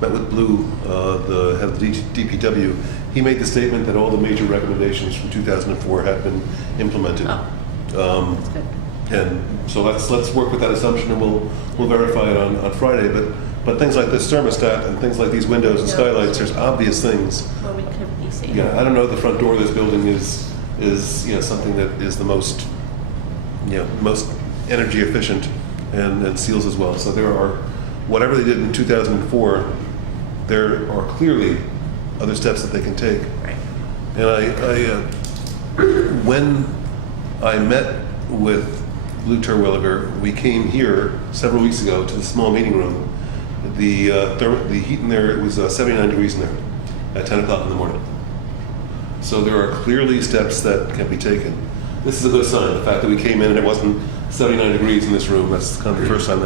Blue, the head of the DPW, he made the statement that all the major recommendations from 2004 had been implemented. That's good. And so let's work with that assumption, and we'll verify it on Friday. But things like this thermostat and things like these windows and skylights, there's obvious things. What we could be seeing. Yeah, I don't know if the front door of this building is something that is the most most energy efficient and seals as well. So there are, whatever they did in 2004, there are clearly other steps that they can take. Right. And I when I met with Blue Terwilliger, we came here several weeks ago to the small meeting room. The heat in there, it was 79 degrees in there at 10 o'clock in the morning. So there are clearly steps that can be taken. This is a good sign. The fact that we came in and it wasn't 79 degrees in this room, that's kind of the first time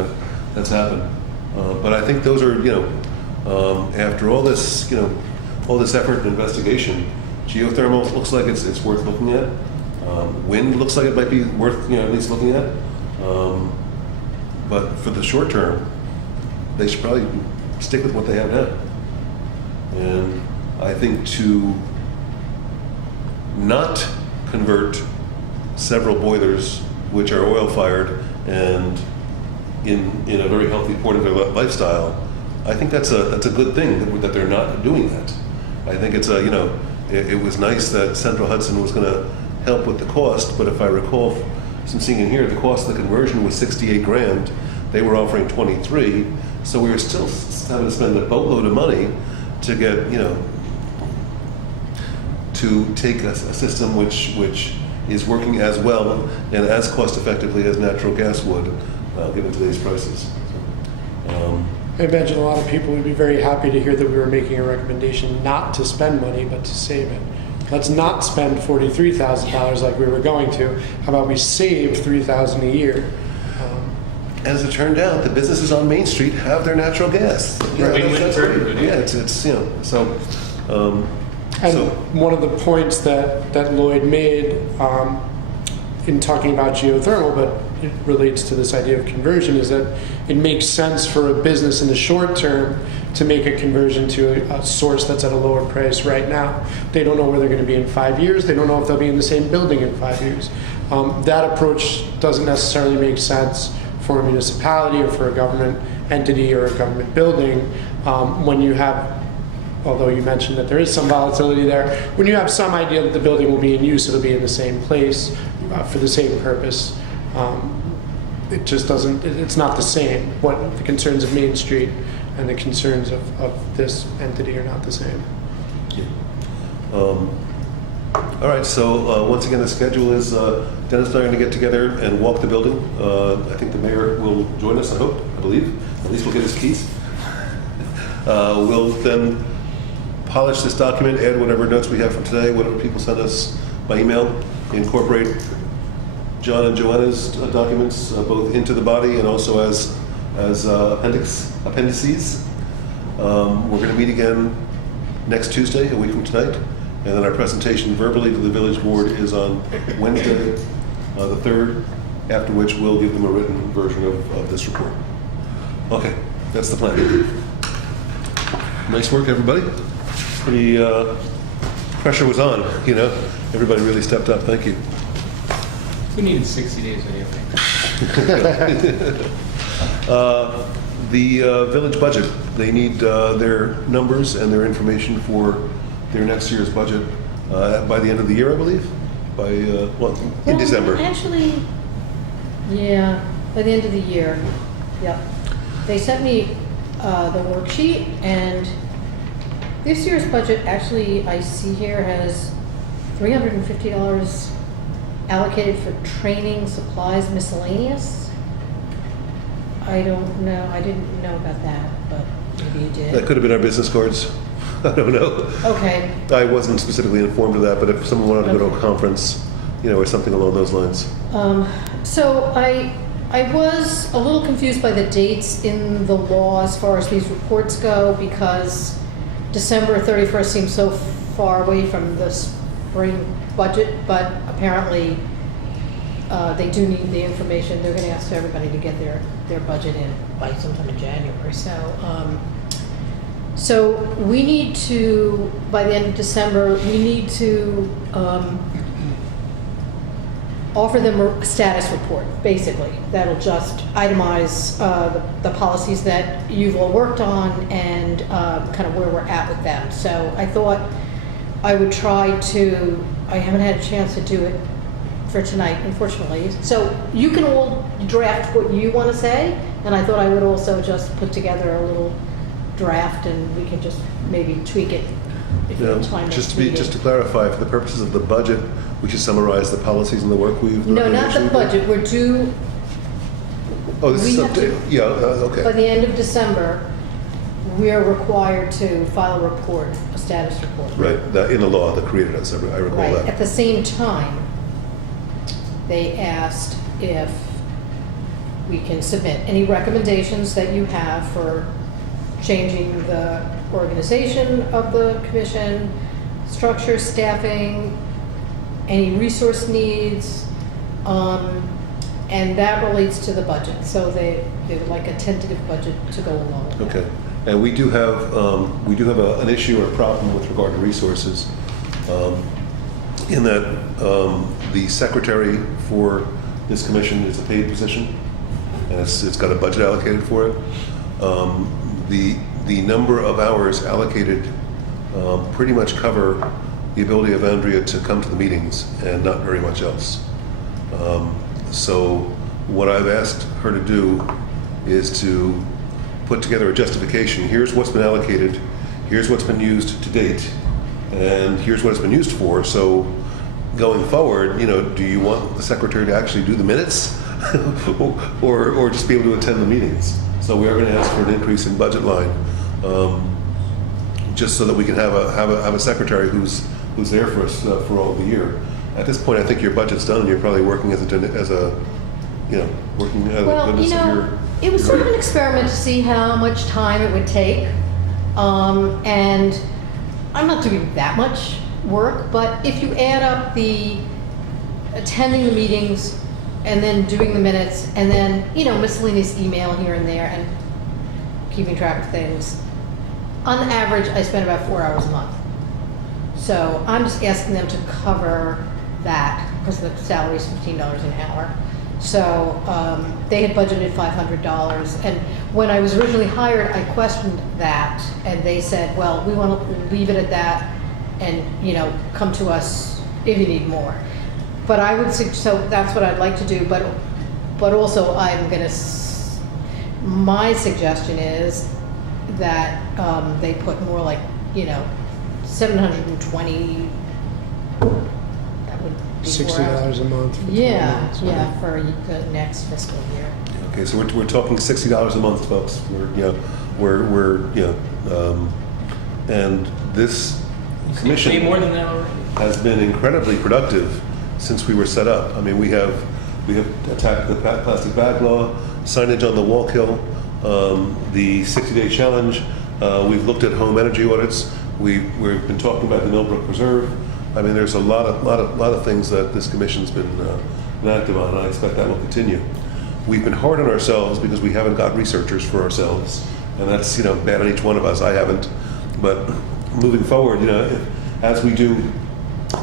that's happened. But I think those are, after all this, all this effort and investigation, geothermal looks like it's worth looking at. Wind looks like it might be worth, at least looking at. But for the short term, they should probably stick with what they have now. And I think to not convert several boilers, which are oil-fired and in a very healthy part of their lifestyle, I think that's a good thing that they're not doing that. I think it's it was nice that Central Hudson was going to help with the cost, but if I recall from seeing in here, the cost of the conversion was $68,000. They were offering 23, so we were still having to spend a boatload of money to get to take a system which is working as well and as cost effectively as natural gas would, given today's prices. I imagine a lot of people would be very happy to hear that we were making a recommendation not to spend money, but to save it. Let's not spend $43,000 like we were going to. How about we save $3,000 a year? As it turned out, the businesses on Main Street have their natural gas. Win-win for everybody. Yeah, it's so. And So- one of the points that Lloyd made in talking about geothermal, but it relates to this idea of conversion, is that it makes sense for a business in the short term to make a conversion to a source that's at a lower price right now. They don't know where they're going to be in 5 years. They don't know if they'll be in the same building in 5 years. That approach doesn't necessarily make sense for a municipality or for a government entity or a government building when you have, although you mentioned that there is some volatility there, when you have some idea that the building will be in use, it'll be in the same place for the same purpose. It just doesn't, it's not the same. What the concerns of Main Street and the concerns of this entity are not the same. All right, so once again, the schedule is Dennis and I are going to get together and walk the building. I think the mayor will join us, I believe. At least we'll get his keys. We'll then polish this document, add whatever notes we have from today, whatever people send us by email, incorporate John and Joanna's documents both into the body and also as appendices. We're going to meet again next Tuesday, a week from tonight, and then our presentation verbally to the village board is on Wednesday, the 3rd, after which we'll give them a written version of this report. Okay, that's the plan. Nice work, everybody. Pretty pressure was on, Everybody really stepped up. Thank you. We needed 60 days anyway. The village budget, they need their numbers and their information for their next year's budget by the end of the year, I believe, in December. Actually, yeah, by the end of the year, yeah. They sent me the worksheet, and this year's budget, actually, I see here has $350 allocated for training, supplies, miscellaneous. I don't know, I didn't know about that, but maybe you did. That could have been our business cards. I don't know. Okay, I wasn't specifically informed of that, but if someone wanted to go to a conference, or something along those lines. so I was a little confused by the dates in the law as far as these reports go, because December 31st seems so far away from the spring budget, but apparently they do need the information. They're going to ask everybody to get their their budget in by sometime in January. So we need to, by the end of December, we need to offer them a status report, basically. That'll just itemize the policies that you've all worked on and kind of where we're at with them. So I thought I would try to, I haven't had a chance to do it for tonight, unfortunately. So you can all draft what you want to say, and I thought I would also just put together a little draft and we can just maybe tweak it if you have time. Just to clarify, for the purposes of the budget, we should summarize the policies and the work we've. No, not the budget. We're due, Oh, this is we have to- updated. Yeah, by okay. the end of December, we are required to file a report, a status report. Right, that in the law that created us. I recall Right. that. At the same time, they asked if we can submit any recommendations that you have for changing the organization of the commission, structure, staffing, any resource needs, and that relates to the budget. So they would like a tentative budget to go along with that. Okay. And we do have an issue or a problem with regard to resources, in that the secretary for this commission is a paid position, and it's got a budget allocated for it. The number of hours allocated pretty much cover the ability of Andrea to come to the meetings and not very much else. So what I've asked her to do is to put together a justification. Here's what's been allocated, here's what's been used to date, and here's what it's been used for. So going forward, do you want the secretary to actually do the minutes or just be able to attend the meetings? So we are going to ask for an increase in budget line, just so that we can have a secretary who's there for us for all the year. At this point, I think your budget's done, and you're probably working working out of the goodness of your. It was sort of an experiment to see how much time it would take. And I'm not doing that much work, but if you add up the attending the meetings and then doing the minutes and then, miscellaneous email here and there and keeping track of things, on average, I spend about 4 hours a month. So I'm just asking them to cover that because the salary is $15 an hour. So they had budgeted $500, and when I was originally hired, I questioned that, and they said, "Well, we want to leave it at that, and come to us if you need more." But I would so that's what I'd like to do. But also I'm gonna. My suggestion is that they put more like 720. That would be $60 a month. For Yeah, 12 months, yeah, right? for the next fiscal year. Okay, so we're talking $60 a month, folks. And this commission Way more than that already. has been incredibly productive since we were set up. I mean, we have attacked the plastic bag law, signage on the Wallkill, the 60-day challenge. We've looked at home energy audits. We've been talking about the Millbrook Preserve. I mean, there's a lot of things that this commission's been active on, and I expect that will continue. We've been hard on ourselves because we haven't got researchers for ourselves, and that's bad on each one of us. I haven't, but moving forward, as we do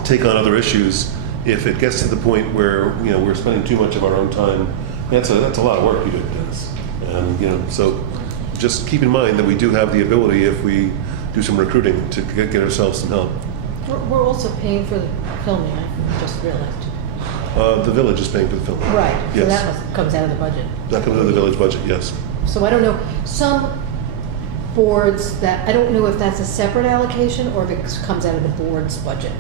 take on other issues, if it gets to the point where we're spending too much of our own time, that's a lot of work you do, Dennis. And so just keep in mind that we do have the ability, if we do some recruiting, to get ourselves some help. We're also paying for the filming, I just realized. The village is paying for the film. Right, so Yes. that comes out of the budget. That comes out of the village budget, yes. So I don't know, some boards that, I don't know if that's a separate allocation or if it comes out of the board's budget.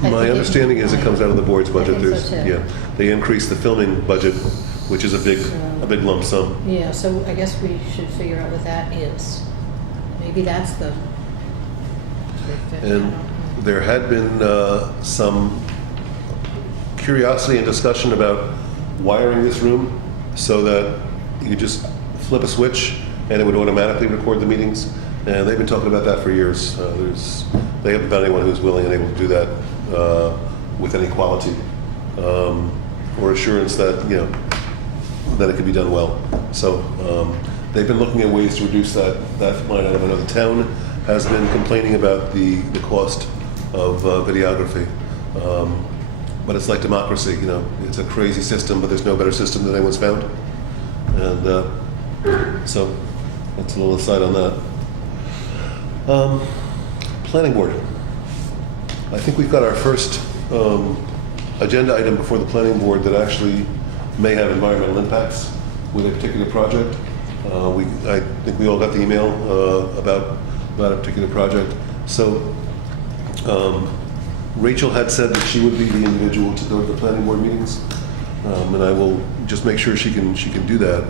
My understanding is it comes out of the board's budget. I think so, too. Yeah, they increased the filming budget, which is a big lump sum. Yeah, so I guess we should figure out what that is. Maybe that's the. And there had been some curiosity and discussion about wiring this room so that you could just flip a switch and it would automatically record the meetings. And they've been talking about that for years. They haven't found anyone who's willing and able to do that with any quality or assurance that then it can be done well. So they've been looking at ways to reduce that line item. I know the town has been complaining about the cost of videography. But it's like democracy, you know, it's a crazy system, but there's no better system than anyone's found. And so that's a little aside on that. Planning board. I think we've got our first agenda item before the planning board that actually may have environmental impacts with a particular project. I think we all got the email about a particular project. So Rachel had said that she would be the individual to go to the planning board meetings, and I will just make sure she can do that.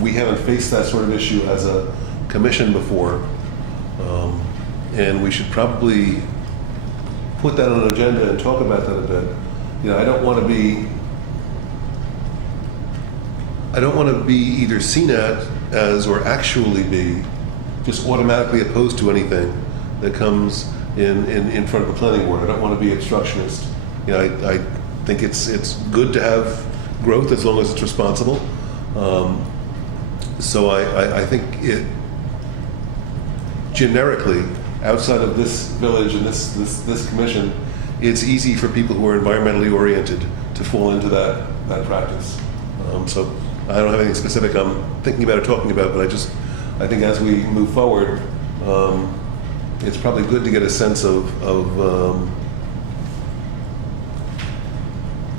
We haven't faced that sort of issue as a commission before, and we should probably put that on an agenda and talk about that a bit. You know, I don't want to be either seen as or actually be just automatically opposed to anything that comes in front of the planning board. I don't want to be obstructionist. You know, I think it's good to have growth as long as it's responsible. So I think it generically, outside of this village and this commission, it's easy for people who are environmentally oriented to fall into that practice. So I don't have anything specific I'm thinking about or talking about, but I think as we move forward, it's probably good to get a sense of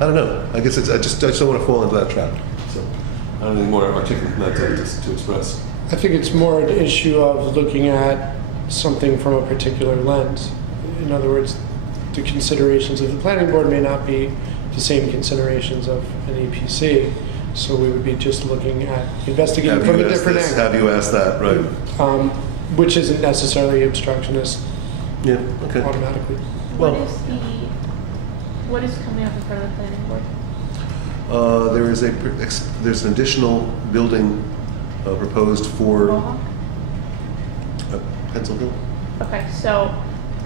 I don't know. I guess I just don't want to fall into that trap. So I don't have any more articulate than that to express. I think it's more an issue of looking at something from a particular lens. In other words, the considerations of the planning board may not be the same considerations of an EPC. So we would be just looking at investigating from a different angle. Have you asked that, right? Which isn't necessarily obstructionist Yeah, okay. automatically. Well- What is coming up in front of the planning board? There's an additional building proposed for Mohawk? Pencil Hill. Okay, so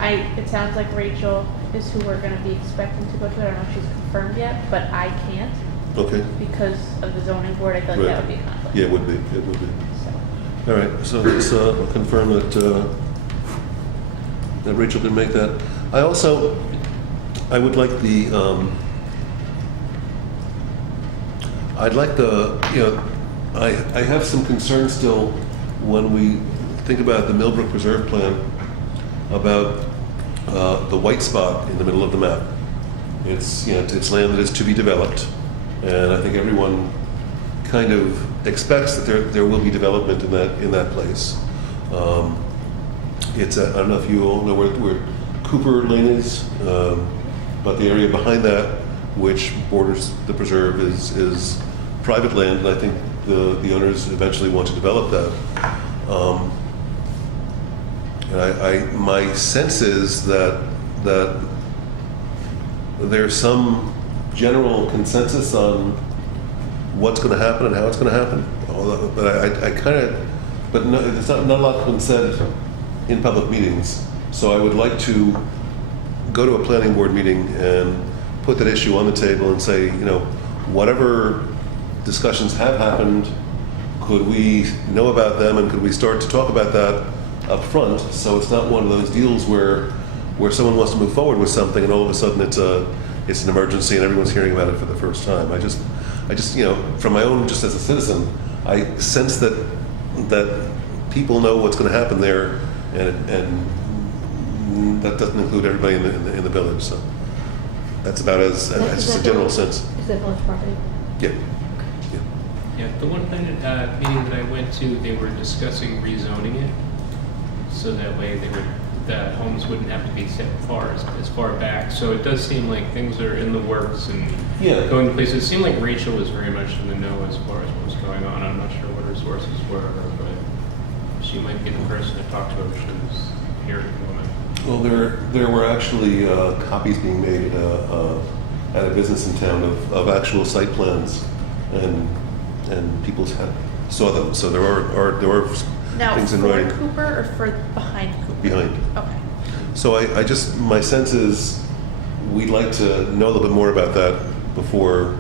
it sounds like Rachel is who we're gonna be expecting to go to. I don't know if she's confirmed yet, but I can't Okay. because of the zoning board. I feel like that would be a conflict. Yeah, it would be. It would be. So, All right. So let's confirm that Rachel can make that. I would like I have some concerns still when we think about the Millbrook Preserve Plan about the white spot in the middle of the map. It's land that is to be developed, and I think everyone kind of expects that there will be development in that place. I don't know if you all know where Cooper Lane is, but the area behind that, which borders the preserve, is private land, and I think the owners eventually want to develop that. And my sense is that there's some general consensus on what's going to happen and how it's going to happen. But there's not a lot been said in public meetings. So I would like to go to a planning board meeting and put that issue on the table and say, whatever discussions have happened, could we know about them and could we start to talk about that up front, so it's not one of those deals where someone wants to move forward with something and all of a sudden it's an emergency and everyone's hearing about it for the first time. I just from my own, just as a citizen, I sense that people know what's going to happen there, and that doesn't include everybody in the village. So that's about that's just a general sense. Is that village property? Yeah. Yeah, the one meeting that I went to, they were discussing rezoning it, so that way the homes wouldn't have to be set as far back. So it does seem like things are in the works and going to places. It seemed like Rachel was very much in the know as far as what was going on. I'm not sure what her sources were, but she might be the person to talk to if she was here at the moment. Well, there were actually copies being made at a business in town of actual site plans, and people saw them. So there are now, things in for writing. Cooper or for behind Cooper? Behind. Okay. So my sense is we'd like to know a little bit more about that before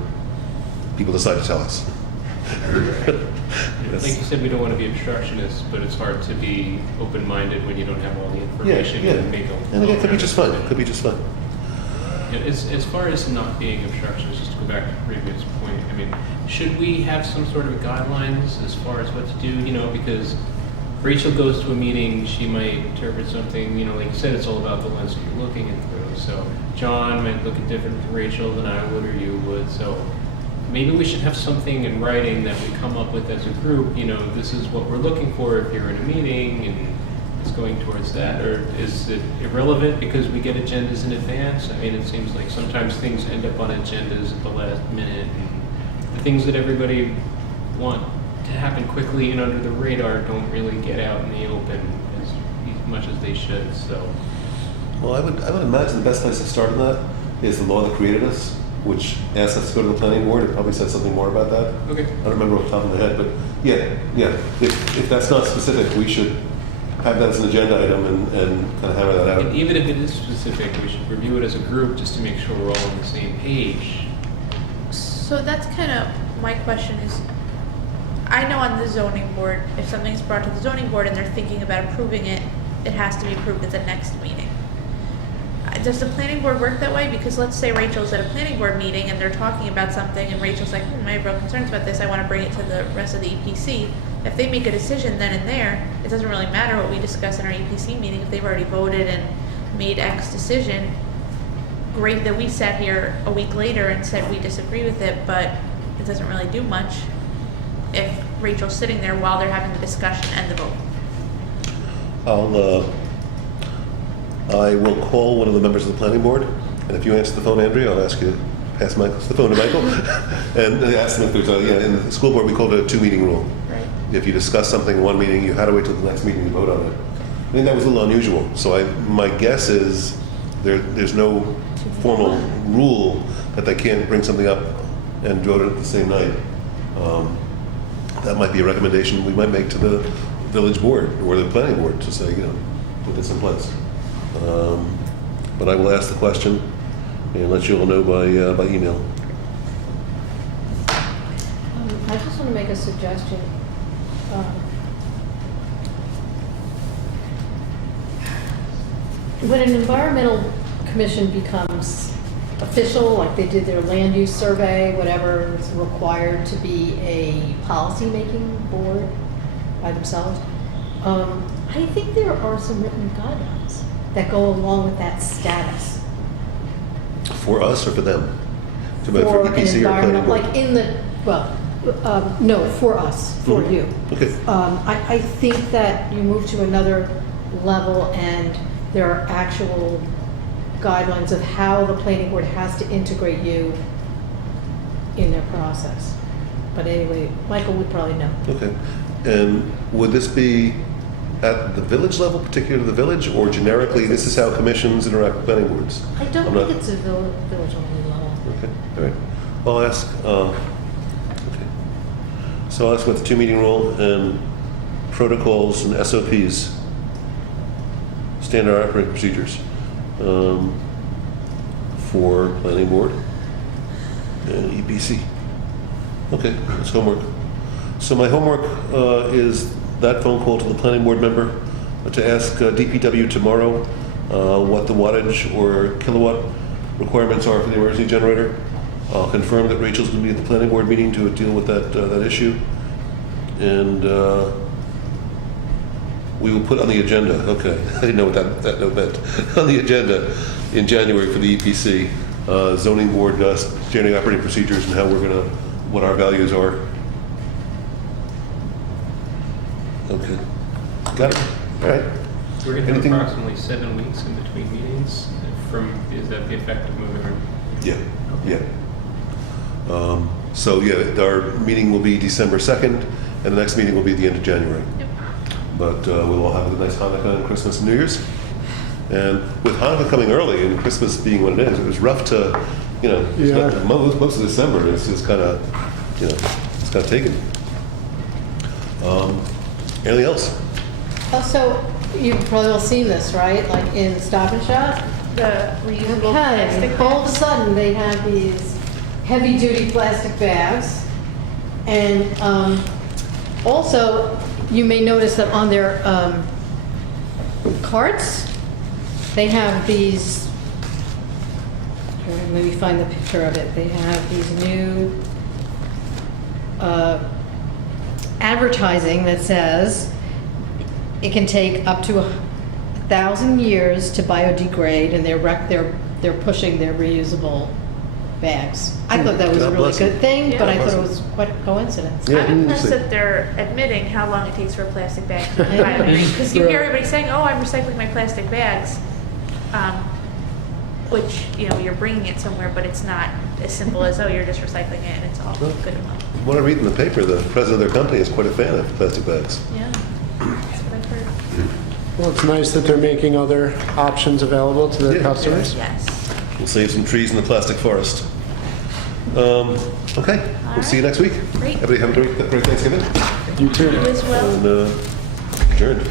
people decide to tell us. Like you said, we don't want to be obstructionists, but it's hard to be open-minded when you don't have all the information Yeah. and make a. And again, it could be just fun. It could be just fun. Yeah, as far as not being obstructionist, just to go back to the previous point, I mean, should we have some sort of guidelines as far as what to do? You know, because Rachel goes to a meeting, she might interpret something, you know, like you said, it's all about the lens that you're looking it through. So John might look at different from Rachel than I would or you would. So maybe we should have something in writing that we come up with as a group, you know, this is what we're looking for if you're in a meeting and it's going towards that, or is it irrelevant because we get agendas in advance? I mean, it seems like sometimes things end up on agendas at the last minute, and the things that everybody want to happen quickly and under the radar don't really get out in the open as much as they should, so. Well, I would imagine the best place to start on that is the law that created us, which asks us to go to the planning board. It probably says something more about that. Okay. I don't remember off the top of my head, but yeah. If that's not specific, we should have that as an agenda item and kind of hammer that out. And even if it is specific, we should review it as a group just to make sure we're all on the same page. So that's kind of my question is, I know on the zoning board, if something's brought to the zoning board and they're thinking about approving it, it has to be approved at the next meeting. Does the planning board work that way? Because let's say Rachel's at a planning board meeting and they're talking about something and Rachel's like, I have real concerns about this, I want to bring it to the rest of the EPC. If they make a decision then and there, it doesn't really matter what we discuss in our EPC meeting. If they've already voted and made X decision, great that we sat here a week later and said we disagree with it, but it doesn't really do much if Rachel's sitting there while they're having the discussion and the vote. I will call one of the members of the planning board, and if you answer the phone, Andrea, I'll ask you to pass the phone to Michael, and ask them if there's in the school board we call it a 2-meeting rule. Right. If you discuss something in one meeting, you had to wait till the next meeting to vote on it. I think that was a little unusual. So my guess is there's no formal rule that they can't bring something up and vote it at the same night. That might be a recommendation we might make to the village board or the planning board to say, put this in place. But I will ask the question and let you all know by email. I just want to make a suggestion. When an environmental commission becomes official, like they did their land use survey, whatever is required to be a policy-making board by themselves, I think there are some written guidelines that go along with that status. For us or for them? For For an EPC or planning environmental, board? like in the, no, for us, for Mhm. you. Okay. I think that you move to another level and there are actual guidelines of how the planning board has to integrate you in their process. But anyway, Michael would probably know. Okay. And would this be at the village level, particular to the village, or generically, this is how commissions interact with planning boards? I don't I'm think not- it's a village only level. Okay, all right. I'll ask, okay. So I'll ask about the 2-meeting rule and protocols and SOPs, standard operating procedures, for planning board and EPC. Okay, that's homework. So my homework is that phone call to the planning board member to ask DPW tomorrow what the wattage or kilowatt requirements are for the emergency generator. I'll confirm that Rachel's going to be at the planning board meeting to deal with that issue. And we will put on the agenda, okay, I didn't know what that note meant, on the agenda in January for the EPC, zoning board, standard operating procedures and how we're going to, what our values are. Okay, got it, all right. We're going to have Anything- approximately 7 weeks in between meetings is that the effect of moving around? Yeah. So yeah, our meeting will be December 2nd, and the next meeting will be at the end of January. Yep. But we'll all have a nice Hanukkah and Christmas and New Year's. And with Hanukkah coming early and Christmas being what it is, it was rough to, it's Yeah. not- most of December is just kind of, it's kind of taken. Anything else? Also, you've probably all seen this, right? Like in Stop and Shop. The reusable Okay, plastic all of a bags. sudden, they have these heavy-duty plastic bags. And also, you may notice that on their carts, they have these, let me find the picture of it. They have these new advertising that says it can take up to 1,000 years to biodegrade, and they're pushing their reusable bags. I thought that was a God really bless them. good thing, but I Yeah. thought it was quite a coincidence. Yeah, I'm impressed interesting. that they're admitting how long it takes for a plastic bag to biodegrade. Because you hear everybody saying, "Oh, I'm recycling my plastic bags," which you're bringing it somewhere, but it's not as simple as, "Oh, you're just recycling it and it's all good and well." What I read in the paper, the president of their company is quite a fan of plastic bags. Yeah, that's what I've heard. Well, it's nice that they're making other options available to their Yeah. customers. Yes. We'll save some trees in the plastic forest. Okay, we'll see you next week. Great. Everybody have a great Thanksgiving. You too. You as well. And adjourned.